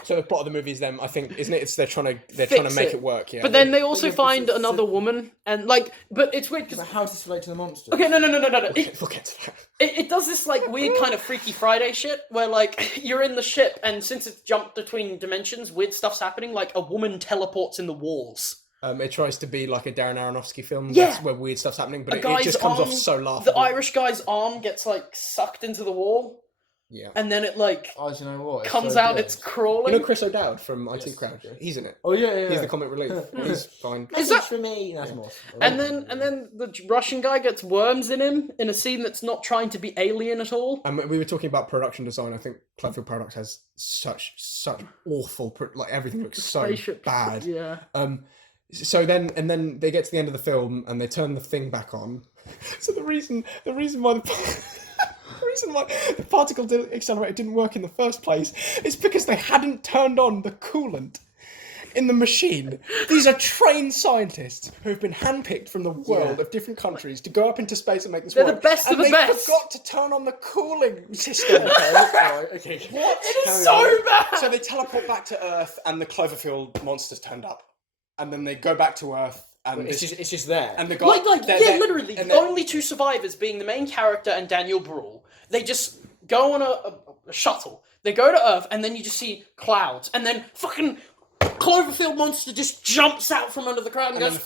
So the plot of the movie is them, I think, isn't it? It's they're trying to make it work. Yeah. But then they also find another woman, and but it's weird because how does this relate to the monster? Okay, no. We'll get to that. It does this like weird kind of Freaky Friday shit where like you're in the ship, and since it's jumped between dimensions, weird stuff's happening. Like a woman teleports in the walls. It tries to be like a Darren Aronofsky film. Yeah. That's where weird stuff's happening, but it just comes off so laughable. The Irish guy's arm gets like sucked into the wall. Yeah. And then it like do you know what? comes out, it's crawling. You know Chris O'Dowd from IT Crowd? He's in it. Oh yeah. He's the comic relief. He's fine. Is that for me? That's more. And then the Russian guy gets worms in him in a scene that's not trying to be alien at all. And we were talking about production design. I think Cloverfield Paradox has such awful everything looks so bad. Yeah. So then they get to the end of the film and they turn the thing back on. So the reason why the particle accelerator didn't work in the first place is because they hadn't turned on the coolant in the machine. These are trained scientists who have been handpicked from the world of different countries to go up into space and make this work. They're the best of the best. And they forgot to turn on the cooling system. Okay. What? It is so bad. So they teleport back to Earth and the Cloverfield monsters turned up. And then they go back to Earth. And it's just there. And the guy, literally, the only two survivors being the main character and Daniel Bruhl. They just go on a shuttle. They go to Earth, and then you just see clouds, and then fucking Cloverfield monster just jumps out from under the cloud and goes,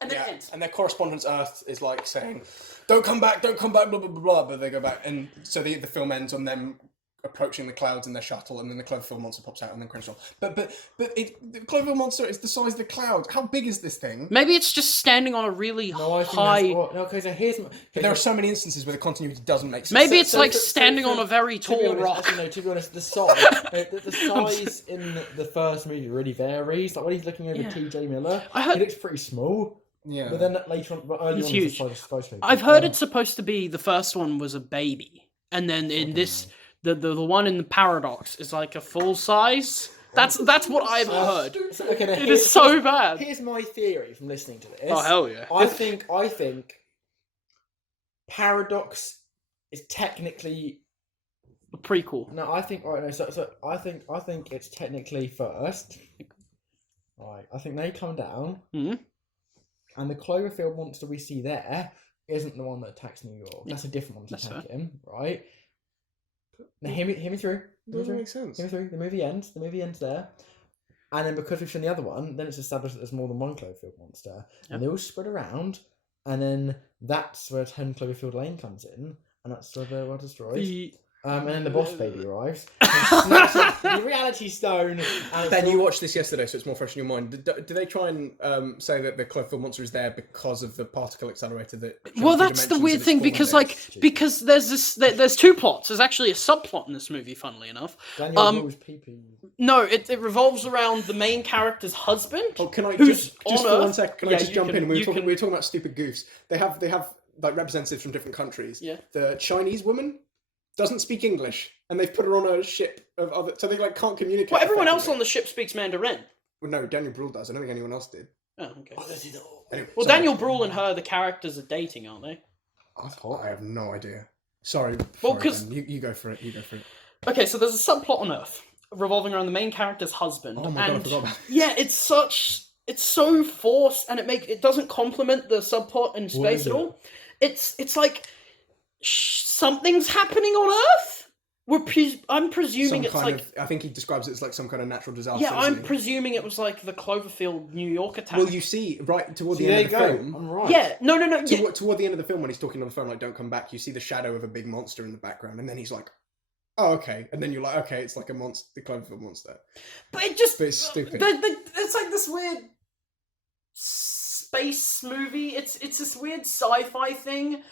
and then it ends. And their correspondence Earth is like saying, "Don't come back, blah blah blah blah." But they go back, and so the film ends on them approaching the clouds in their shuttle, and then the Cloverfield monster pops out, and then credits roll. But the Cloverfield monster is the size of the cloud. How big is this thing? Maybe it's just standing on a really high. No, okay. So here's. But there are so many instances where the continuity doesn't make sense. Maybe it's like standing on a very tall rock. To be honest, the size, the size in the first movie really varies. Like when he's looking over T.J. Miller, he looks pretty small. Yeah. But then later on, early It's on, huge. it's the skyscraper. I've heard it's supposed to be the first one was a baby, and then in this, the one in the Paradox is like a full size. That's what I've heard. It is so bad. Here's my theory from listening to this. Oh hell yeah! I think Paradox is technically A prequel. no. I think right. No. So I think it's technically first. Right. I think they come down, Mhm. and the Cloverfield monster we see there isn't the one that attacks New York. That's a different one to attack him, right? Now hear me through. Doesn't make sense. Hear me through. The movie ends there. And then because we've seen the other one, then it's established that there's more than one Cloverfield monster. And they all spread around. And then that's where 10 Cloverfield Lane comes in. And that's where the world destroys. And then the boss baby arrives. And snaps up the reality stone. And Ben, you watched this yesterday, so it's more fresh in your mind. Do they try and say that the Cloverfield monster is there because of the particle accelerator that? Well, that's the weird thing because there's two plots. There's actually a subplot in this movie, funnily enough. Daniel Bruhl's pee-pee. No, it revolves around the main character's husband. Oh, can I who's just for 1 second? Can I just jump in? We were talking about stupid goofs. They have like representatives from different countries. Yeah. The Chinese woman doesn't speak English, and they've put her on a ship of other, so they like can't communicate. Well, everyone else on the ship speaks Mandarin. Well, no, Daniel Bruhl does. I don't think anyone else did. Oh, okay. Anyway, Well, sorry. Daniel Bruhl and her, the characters are dating, aren't they? I have no idea. Sorry. Well, sorry, 'cause- Ben. You go for it. You go for it. Okay, so there's a subplot on Earth revolving around the main character's husband. Oh my god, I forgot about that. Yeah, it's so forced, and it doesn't complement the subplot in space at all. It's like something's happening on Earth. I'm presuming it's like I think he describes it as like some kind of natural disaster. yeah, isn't I'm he? presuming it was like the Cloverfield New York attack. Well, you see, right toward the There end you of the go. film. I'm right. Yeah, no. Yeah. Toward the end of the film, when he's talking on the phone, like "Don't come back," you see the shadow of a big monster in the background, and then he's like, "Oh, okay," and then you're like, "Okay, it's like a monster, the Cloverfield monster." But it's stupid. It's like this weird space movie. It's this weird sci-fi thing.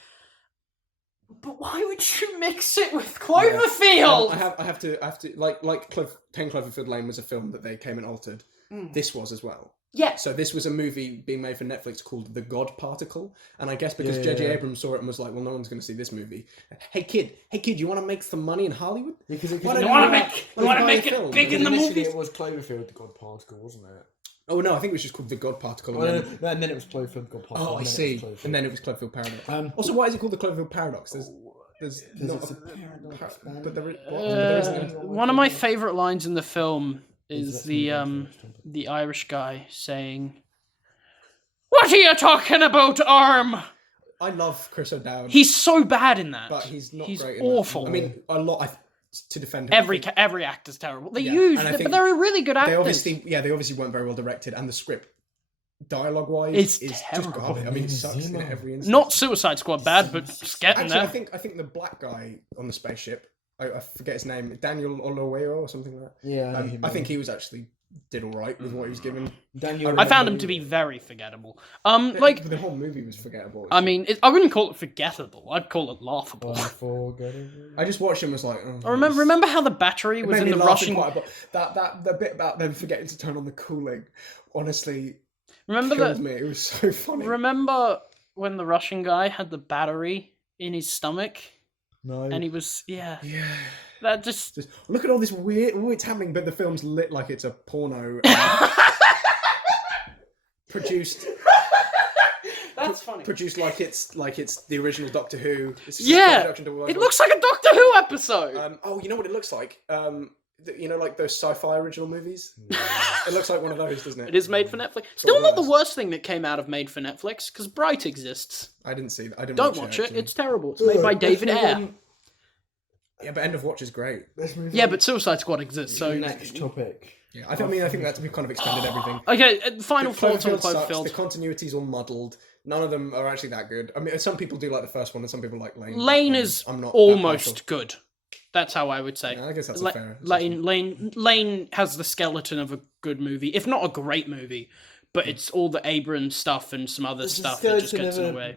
But why would you mix it with Cloverfield? I have to like 10 Cloverfield Lane was a film that they came and altered. This was as well. Yeah. So this was a movie being made for Netflix called The God Particle, and I guess because JJ Abrams saw it and was like, well, no one's going to see this movie. Hey kid, you want to make some money in Hollywood? Because You want to make it big in the initially movies? it was Cloverfield, the God Particle, wasn't it? Oh no, I think it was just called The God Particle. And then it was Cloverfield, God Particle. Oh, I see. And then it was Cloverfield Paradox. Also, why is it called the Cloverfield Paradox? There's not it's a a paradox, man. but there isn't. One of my favorite lines in the film is the Irish guy saying, "What are you talking about, Arm?" I love Chris O'Dowd. He's so bad in that. but he's not He's great. In awful. That. I mean, a lot to defend him. Every actor's terrible. They Yeah, use and I it, think but they're really good actors. they obviously weren't very well directed, and the script, dialogue-wise, It's is terrible. just garbage. I mean, it sucks in every instance. Not Suicide Squad bad, but it's getting Actually, there. I think the black guy on the spaceship, I forget his name, Daniel Oloweo or something like that. Yeah, I think he was actually did all right with what he was given. Daniel. I found him to be very forgettable. Like, the whole movie was forgettable. I mean, I wouldn't call it forgettable. I'd call it laughable. Unforgettable. I just watched him and was like, oh, Remember how the battery it was made in me the laugh rushing? quite a bit. The bit about them forgetting to turn on the cooling, honestly, Remember killed that? me. It was so funny. Remember when the Russian guy had the battery in his stomach, No. and he was Yeah. that just Just look at all this weird. Oh, it's happening, but the film's lit like it's a porno. Produced that's funny. Produced like it's the original Doctor Who. It's just Yeah, introduction to World it War. looks like a Doctor Who episode. Oh, you know what it looks like? You know, like those sci-fi original movies. It looks like one of those, doesn't it? It is made for Netflix. Still not the worst thing that came out of made for Netflix, because Bright exists. I didn't see that. I didn't. Don't watch it. actually. It's terrible. It's made by David Ayer. Yeah, but End of Watch is great. Yeah, but Suicide Squad exists. So next topic. Yeah, I think that's we've kind of expanded everything. okay. Final thoughts on Cloverfield sucks. Cloverfield. The continuity's all muddled. None of them are actually that good. I mean, some people do like the first one, and some people like Lane. Lane but, is I'm not that almost good. That's how I would say. Yeah, I guess that's La- a fair Lane has the skeleton of a good movie, if not a great movie, but it's all the Abrams stuff and some other It's the stuff that just skeleton gets of in a- the way.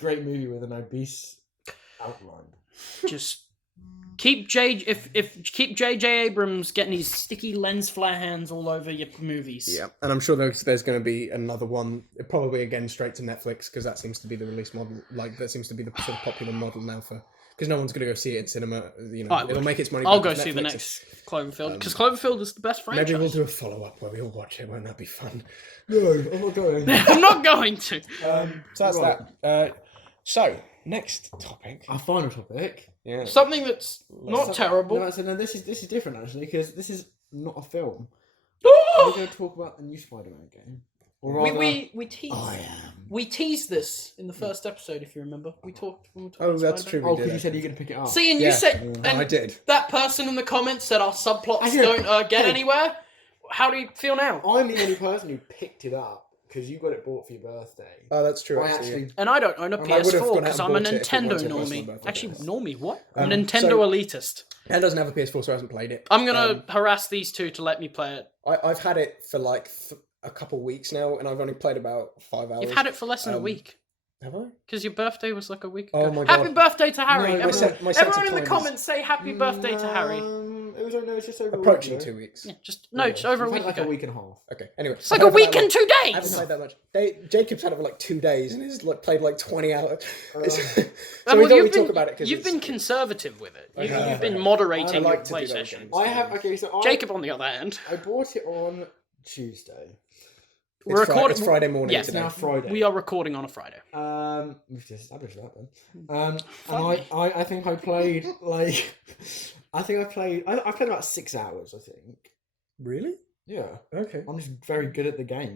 Great movie with an obese outline. Just keep keep JJ Abrams getting his sticky lens flare hands all over your movies. Yeah, and I'm sure there's going to be another one, probably again straight to Netflix, because that seems to be the release model. Like that seems to be the sort of popular model now for. Because no one's going to go see it in cinema. You know, it'll make its money. I'll back go with see the Netflix. next Cloverfield because Cloverfield is the best franchise. Maybe we'll do a follow-up where we all watch it. Won't that be fun? No, I'm not going. I'm not going to. So that's that. So next topic. Our final topic. Yeah. Something that's not terrible. No, this is different actually because this is not a film. We're going to talk about the new Spider-Man game. Or rather, we teased. I am. We teased this in the first episode, if you remember. We talked. Oh, that's true. Oh, because you said you're going to pick it up. See, and Yeah. you said, and I did. that person in the comments said our subplots I know. don't get Hey. anywhere. How do you feel now? I'm the only person who picked it up because you got it bought for your birthday. Oh, that's true. I Actually, actually. And I don't own a And I would've PS4 gone out because and I'm a bought it if it Nintendo wasn't normie. personal birthday. Actually, normie, what? I'm a Nintendo so- elitist. Ken doesn't have a PS4, so I haven't played it. I'm going to harass these two to let me play it. I've had it for like a couple weeks now, and I've only played about 5 hours. You've had it for less than a week. Have I? Because your birthday was like a week ago. Oh my God. Happy birthday to Harry. No, everyone my sense of everyone in the time is- comments say happy birthday to Harry. It was just over Approaching a week, 2 weeks. Yeah, just over a week like ago. a week and a half. Okay. Anyway, It's like a week and 2 I haven't days. played that much. Jacob's had it for like 2 days, and he's like played like 20 hours. so Well, we thought we'd talk about it because you've been conservative with it. Okay. You've been I moderating your like to do play those sessions. games. I have Jacob, on the other hand, I bought it on Tuesday. we're recording. It's Friday morning Yes, today. Now Friday. we are recording on a Friday. We've just established that then. And I think I played like I played about 6 hours. I think. Really? Yeah. Okay. I'm just very good at the game.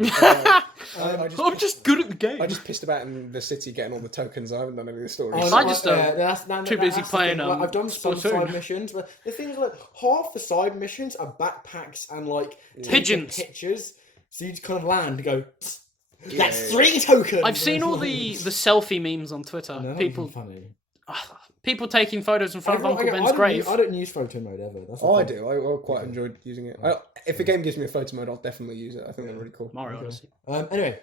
I'm just good at the game. I just pissed about in the city getting all the tokens. I haven't done any of the stories. I just, too busy playing, I've done some Splatoon. side missions, but the thing is, like, half the side missions are backpacks and like Pigeons. pictures. So you just kind of land and go. Yeah, That's yeah, 3 tokens. I've seen all the selfie memes on Twitter. No, People funny. people taking photos in front of Uncle Ben's grave. I don't use photo mode ever. That's Oh, I the thing. do. I quite enjoyed using it. If a game gives me a photo mode, I'll definitely use it. I think they're really cool. Mario Odyssey. Anyway,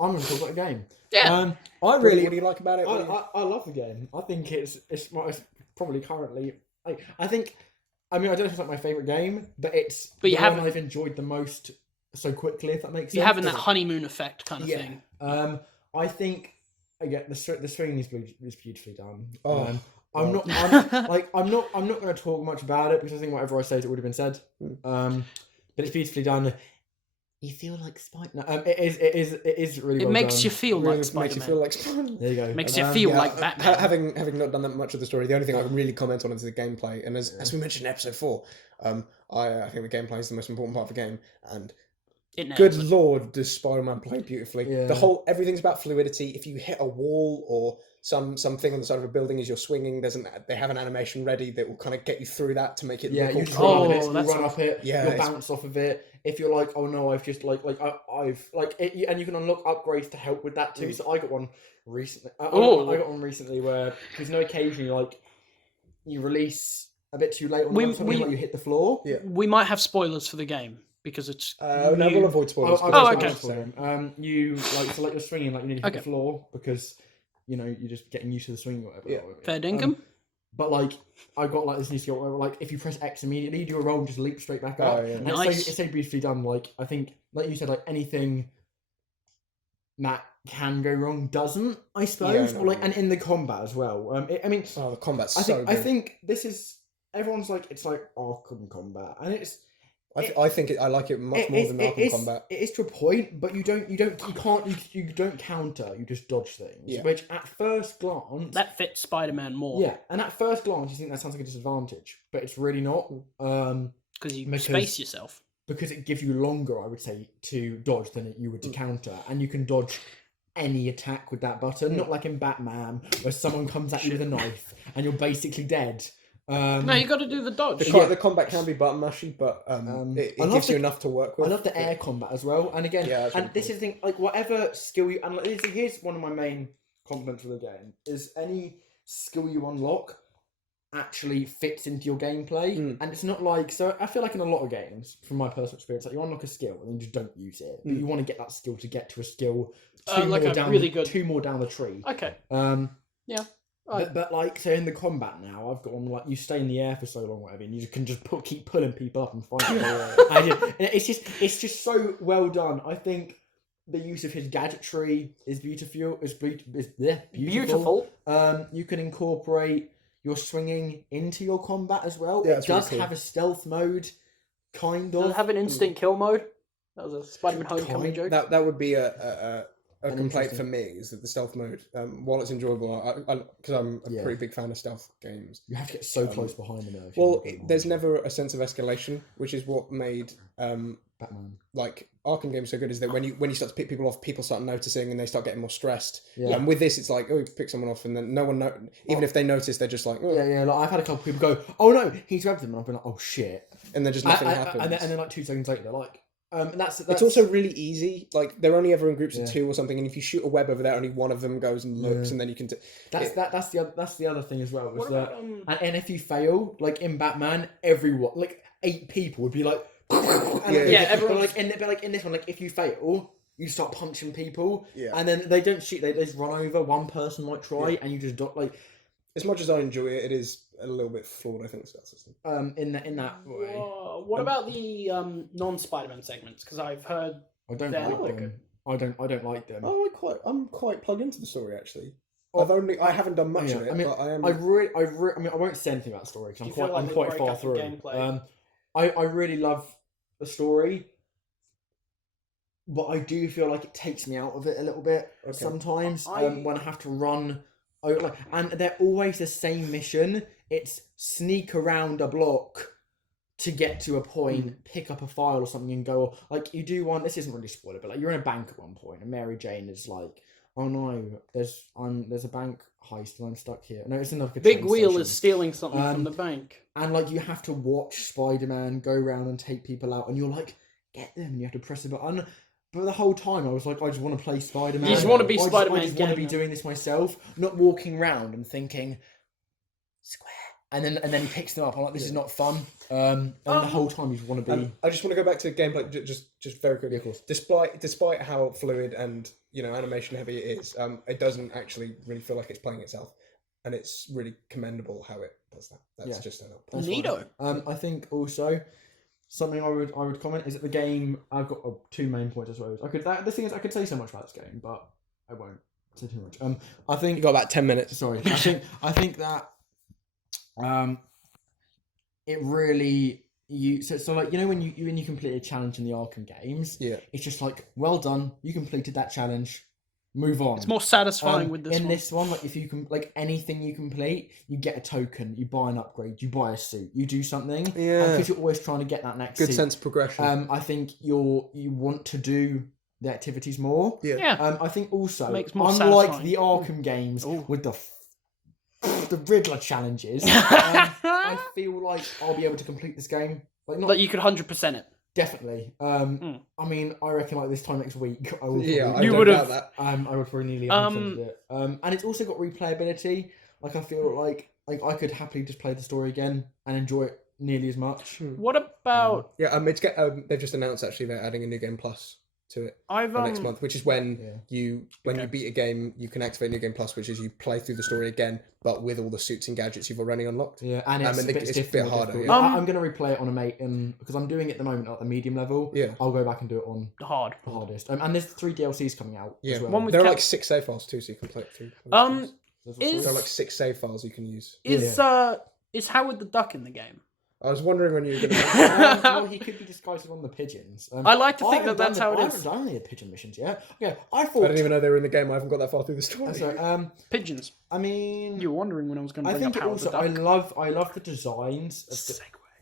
I'm going to talk about the game. Yeah. I What really, do you like about it? I love the game. I think it's probably currently. I think. I mean, I don't know if it's like my favorite game, but it's But you the one haven't- I've enjoyed the most so quickly. If that makes sense. You're having that honeymoon effect kind of Yeah. thing. I think again the swing is beautifully done. Oh, I'm not going to talk much about it because I think whatever I say it would have been said. But it's beautifully done. You feel like Spider. No, it is really. It well makes done. you feel really like Spider-Man. makes you feel like Spider-Man. There you go. Makes you feel Yeah, like Batman. having not done that much of the story, the only thing I can really comment on is the gameplay. And as we mentioned in episode 4, I think the gameplay is the most important part of the game. And It nails good it. lord, does Spider-Man play beautifully? Yeah. Everything's about fluidity. If you hit a wall or something on the side of a building as you're swinging, they have an animation ready that will kind of get you through that to make it Yeah, look you all just cool. run up it. Oh, You that's run up it. Yeah, You'll it's- bounce off of it. If you're like, oh no, I've just I've and you can unlock upgrades to help with that too. So I got one recently. I got one recently where because occasionally like you release a bit too late on something like you hit the floor. Yeah. We might have spoilers for the game because it's. No, we'll avoid spoilers. Oh, because okay. it's not necessary. You like you're swinging like you need to hit Okay. the floor because you're just getting used to the swing or whatever. Yeah. Fair dinkum. But like I got like this new skill where like if you press X immediately, you do a roll and just leap straight back up. Oh, yeah. And Nice. it's so beautifully done. Like I think, like you said, like anything that can go wrong doesn't. I suppose. Yeah, Or like no. and in the combat as well. I mean, Oh, the combat's I so think good. I think this is everyone's like it's like Arkham combat, and it's. I think I like it much more than Arkham Combat. It is to a point, but you don't counter. You just dodge things. Yeah. Which at first glance, That fits Spider-Man more. yeah, and at first glance you think that sounds like a disadvantage, but it's really not. Because you Because- space yourself. Because it gives you longer, I would say, to dodge than you would to counter, and you can dodge any attack with that button. Not like in Batman, where someone comes at you with a knife and you're basically dead. No, you got to do the dodge. The combat can be button mashy, but it I love gives you the- enough to work with. I love the air combat as well. And again, Yeah, that's really and this is the thing, like whatever skill you and like, here's one of my main compliments for the game is any skill you unlock actually fits into your gameplay, and it's not like, so I feel like in a lot of games, from my personal experience, like you unlock a skill and then you just don't use it, but you want to get that skill to get to a skill two more down the tree. Okay. Yeah. But like, so in the combat now, I've got on like, you stay in the air for so long, whatever, and you can just keep pulling people up and fighting. And it's just so well done. I think the use of his gadgetry is beautiful. Beautiful. You can incorporate your swinging into your combat as well. Yeah, it does have a stealth mode, kind of. Does it have an instant kill mode? That was a Spider-Man Homecoming joke. That would be a complaint for me, is that the stealth mode, while it's enjoyable, because I'm a pretty big fan of stealth games. You have to get so close behind them. Well, there's never a sense of escalation, which is what made Batman, like Arkham games so good, is that when you start to pick people off, people start noticing and they start getting more stressed. Yeah. And with this, it's like, oh, you pick someone off, and then no one even if they notice, they're just like, oh. yeah. Like I've had a couple of people go, oh no, he's grabbed him, and I've been like, oh shit, and then just nothing happens. And then like 2 seconds later, they're like. And that's it's also really easy. Like they're only ever in groups of 2 or something, and if you shoot a web over there, only one of them goes and looks, and then you can. That's the other thing as well. Was that and if you fail, like in Batman, everyone, like 8 people would be like, everyone like in this one, like if you fail, you start punching people, and then they don't shoot, they just run over. One person might try, and you just like. As much as I enjoy it, it is a little bit flawed, I think, the stealth system. In that way. What about the non-Spider-Man segments? Because I've heard I don't like them. I don't like them. Oh, I'm quite plugged into the story, actually. I haven't done much of it. But I am. I won't say anything about the story because I'm quite far through. I really love the story, but I do feel like it takes me out of it a little bit sometimes when I have to run. And they're always the same mission. It's sneak around a block to get to a point, pick up a file or something, and go. Like you do one. This isn't really spoiler, but like you're in a bank at one point, and Mary Jane is like, "Oh no, there's a bank heist, and I'm stuck here." No, it's another Big Wheel is stealing something from the bank, and like you have to watch Spider-Man go around and take people out, and you're like, "Get them!" And you have to press a button. But the whole time I was like, I just want to play Spider-Man. You just want to be Spider-Man. I just want to be doing this myself, not walking around and thinking, square. And then he picks them up. I'm like, this is not fun. And the whole time you just want to be. I just want to go back to gameplay, just very quickly. Of course. Despite how fluid and animation heavy it is, it doesn't actually really feel like it's playing itself, and it's really commendable how it does that. That's just an up. Neato. I think also. Something I would comment is that the game. I've got 2 main points, I suppose. The thing is, I could say so much about this game, but I won't say too much. I think you got about 10 minutes. Sorry, I think that, it really so like when you complete a challenge in the Arkham games, it's just like, well done, you completed that challenge. Move on. It's more satisfying with this in one. this one, like if you can, like anything you complete, you get a token, you buy an upgrade, you buy a suit, you do something. Because you're always trying to get that next good suit. sense of progression. I think you want to do the activities more. I think also, makes more unlike satisfying. the Arkham games with the Riddler challenges, I feel like I'll be able to complete this game. Like you could 100% it. Definitely. I mean, I reckon like this time next week, I will. I would have that. I would probably nearly 100% it. And it's also got replayability. Like I feel like I could happily just play the story again and enjoy it nearly as much. What about? They've just announced actually they're adding a New Game Plus to it for next month, which is when you beat a game, you can activate New Game Plus, which is you play through the story again, but with all the suits and gadgets you've already unlocked. Yeah, and it's a bit harder. Yeah. I'm going to replay it on because I'm doing it at the moment at the medium level. Yeah, I'll go back and do it on the hardest. And there's 3 DLCs coming out. Yeah, as well. There are like 6 save files too, so you can play it through. There are like 6 save files you can use. Is Howard the Duck in the game? I was wondering when you were going to. Well, he could be disguised as one of the pigeons. I like to think that's how it is. I haven't done any of the pigeon missions yet. Yeah, I didn't even know they were in the game. I haven't got that far through the story. Sorry, pigeons. I mean, you were wondering when I was going to bring up Howard the Duck. I love the designs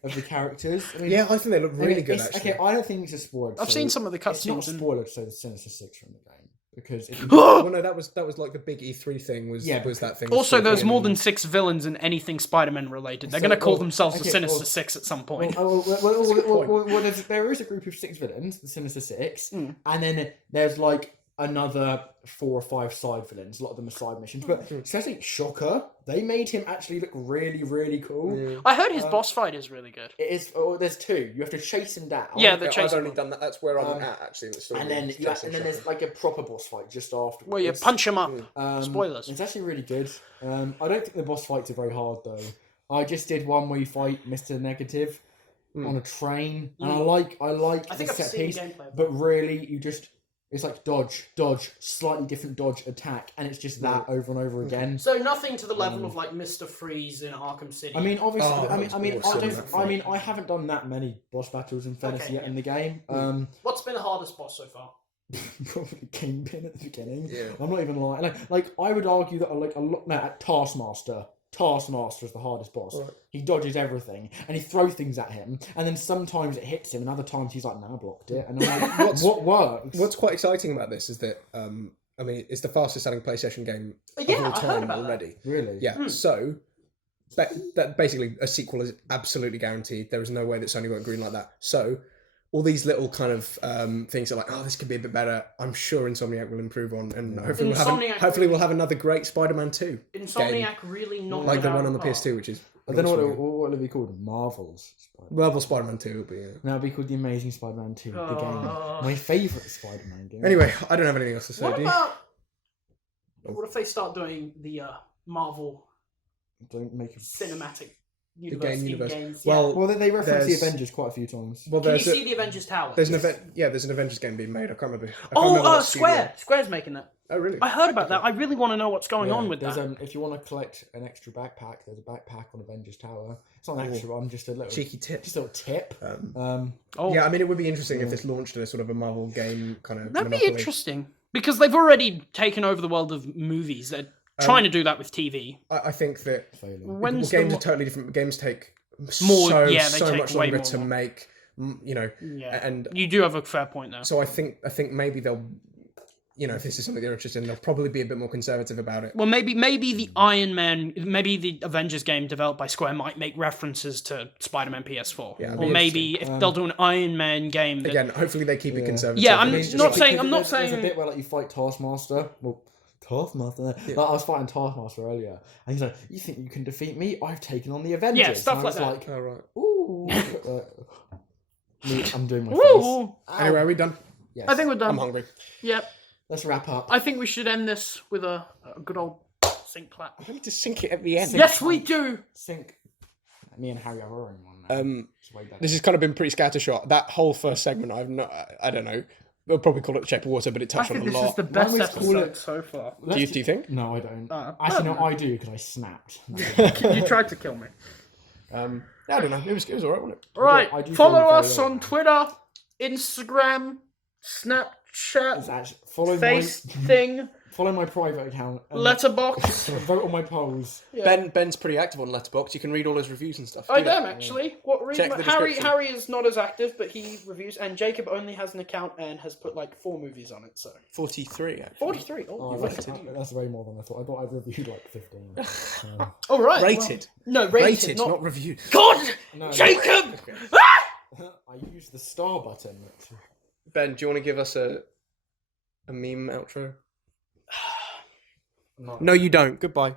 of the characters. I mean, I think they look really good. Actually, okay, I don't think it's a spoiler. I've seen some of the cutscenes. It's not a spoiler to say the Sinister Six from the game. Because well, no, that was like the big E3 thing was that thing. Also, there's more than 6 villains in anything Spider-Man related. They're going to call themselves the Sinister Six at some point. There is a group of 6 villains, the Sinister Six, and then there's like another 4 or 5 side villains. A lot of them are side missions, but especially Shocker, they made him actually look really, really cool. Yeah. I heard his boss fight is really good. It is. Oh, there's 2. You have to chase him down. Yeah, the I've chasing only one. done that. That's where I'm at actually. In the story. and then It's and Jason then there's Shocker. like a proper boss fight just after. Well, you punch him up. Spoilers. It's actually really good. I don't think the boss fights are very hard though. I just did one where you fight Mr. Negative on a train, and I like I think the I've set seen piece, gameplay. but really it's like dodge, slightly different dodge, attack, and it's just that over and over again. So nothing to the level of like Mr. Freeze in Arkham City. I mean, obviously, awesome. I haven't done that many boss battles in fairness yet in the game. What's been the hardest boss so far? Probably Kingpin at the beginning. Yeah. I'm not even lying. Like I would argue that like a lot. No, at Taskmaster is the hardest boss. Right. He dodges everything and he throws things at him, and then sometimes it hits him, and other times he's like, "Nah, I blocked it." And I'm like, "What works?" What's quite exciting about this is that I mean, it's the fastest selling PlayStation game of all I heard time about already. that. Really? Yeah. So that basically a sequel is absolutely guaranteed. There is no way that Sony won't green like that. So all these little kind of things are like, oh, this could be a bit better. I'm sure Insomniac will improve on, and hopefully we'll have another great Spider-Man 2 Insomniac game, really knocked like it the out one on of the the PS2, which is. I don't know what it'll be called. Marvel's Marvel Spider-Man 2 will be. Yeah. No, it'll be called The Amazing Spider-Man 2, the game. My favourite Spider-Man game. Anyway, I don't have anything else to say. What do you? about? What if they start doing the Marvel Don't make a cinematic game universe? games? Well, they reference the there's- Avengers quite a few times. well, Can you there's see the Avengers Tower? there's an event. Yeah, there's an Avengers game being made. I can't remember. I can't remember what studio. Square. Square's making that. Oh, really? I heard about that. I really want to know what's going on with there's, that. if you want to collect an extra backpack, there's a backpack on Avengers Tower. It's not an extra one, just a little Cheeky tip. just a little tip. Yeah, I mean, it would be interesting if this launched a sort of a Marvel game kind of. That'd be monopoly. interesting because they've already taken over the world of movies. They're trying to do that with TV. I think that When's games the are totally different. Games take More- so yeah, they take much way longer more to long. make. You know, Yeah, and you do have a fair point there. so I think maybe they'll. You know, if this is something they're interested in, they'll probably be a bit more conservative about it. Well, maybe the Iron Man, maybe the Avengers game developed by Square might make references to Spider-Man PS4, Yeah, it'd or be maybe if they'll do an Iron Man game. That, Again, hopefully they keep it conservative. Yeah, I'm It's just not like- saying. I'm not There's a saying. bit where like you fight Taskmaster. Well, Taskmaster. Like, I was fighting Taskmaster earlier, and he's like, "You think you can defeat me? I've taken on the Avengers." Yeah, stuff and I like was that. Oh, right. Ooh. I'm doing my face. Woo! Anyway, are we done? Yes. I think we're done. I'm hungry. Yep. Let's wrap up. I think we should end this with a good old sync clap. We need to sink it at the end. Yes, we do. Sync. Me and Harry are on one now. It's way better. This has kind of been pretty scattershot. That whole first segment, I don't know. We'll probably call it the Shape of Water, but it I touched on think a this lot. is the best Why don't we call episode it- so far. Do you think? No, I don't. I Actually, don't no, I do because I snapped. You tried to kill me. Yeah, I don't know. It was alright, wasn't it? All right. I do Follow feel very us well. on Twitter, Instagram, It's Snapchat, actually, follow Face thing, follow my private account. And Letterbox. vote on my polls. Yeah. Ben's pretty active on Letterboxd. You can read all his reviews and stuff. I Do that. am actually. What reason? Check the Harry description. Harry is not as active, but he reviews, and Jacob only has an account and has put like 4 movies on it. So 43, actually. 43. Oh, Oh, you've that's, got it. that's way more than I thought. I thought I'd reviewed like 15. Oh right. Rated. Well, no, rated, Rated, not. not reviewed. God, No. Jacob. I used the star button. Ben, do you want to give us a meme outro? No. No, you don't. Goodbye.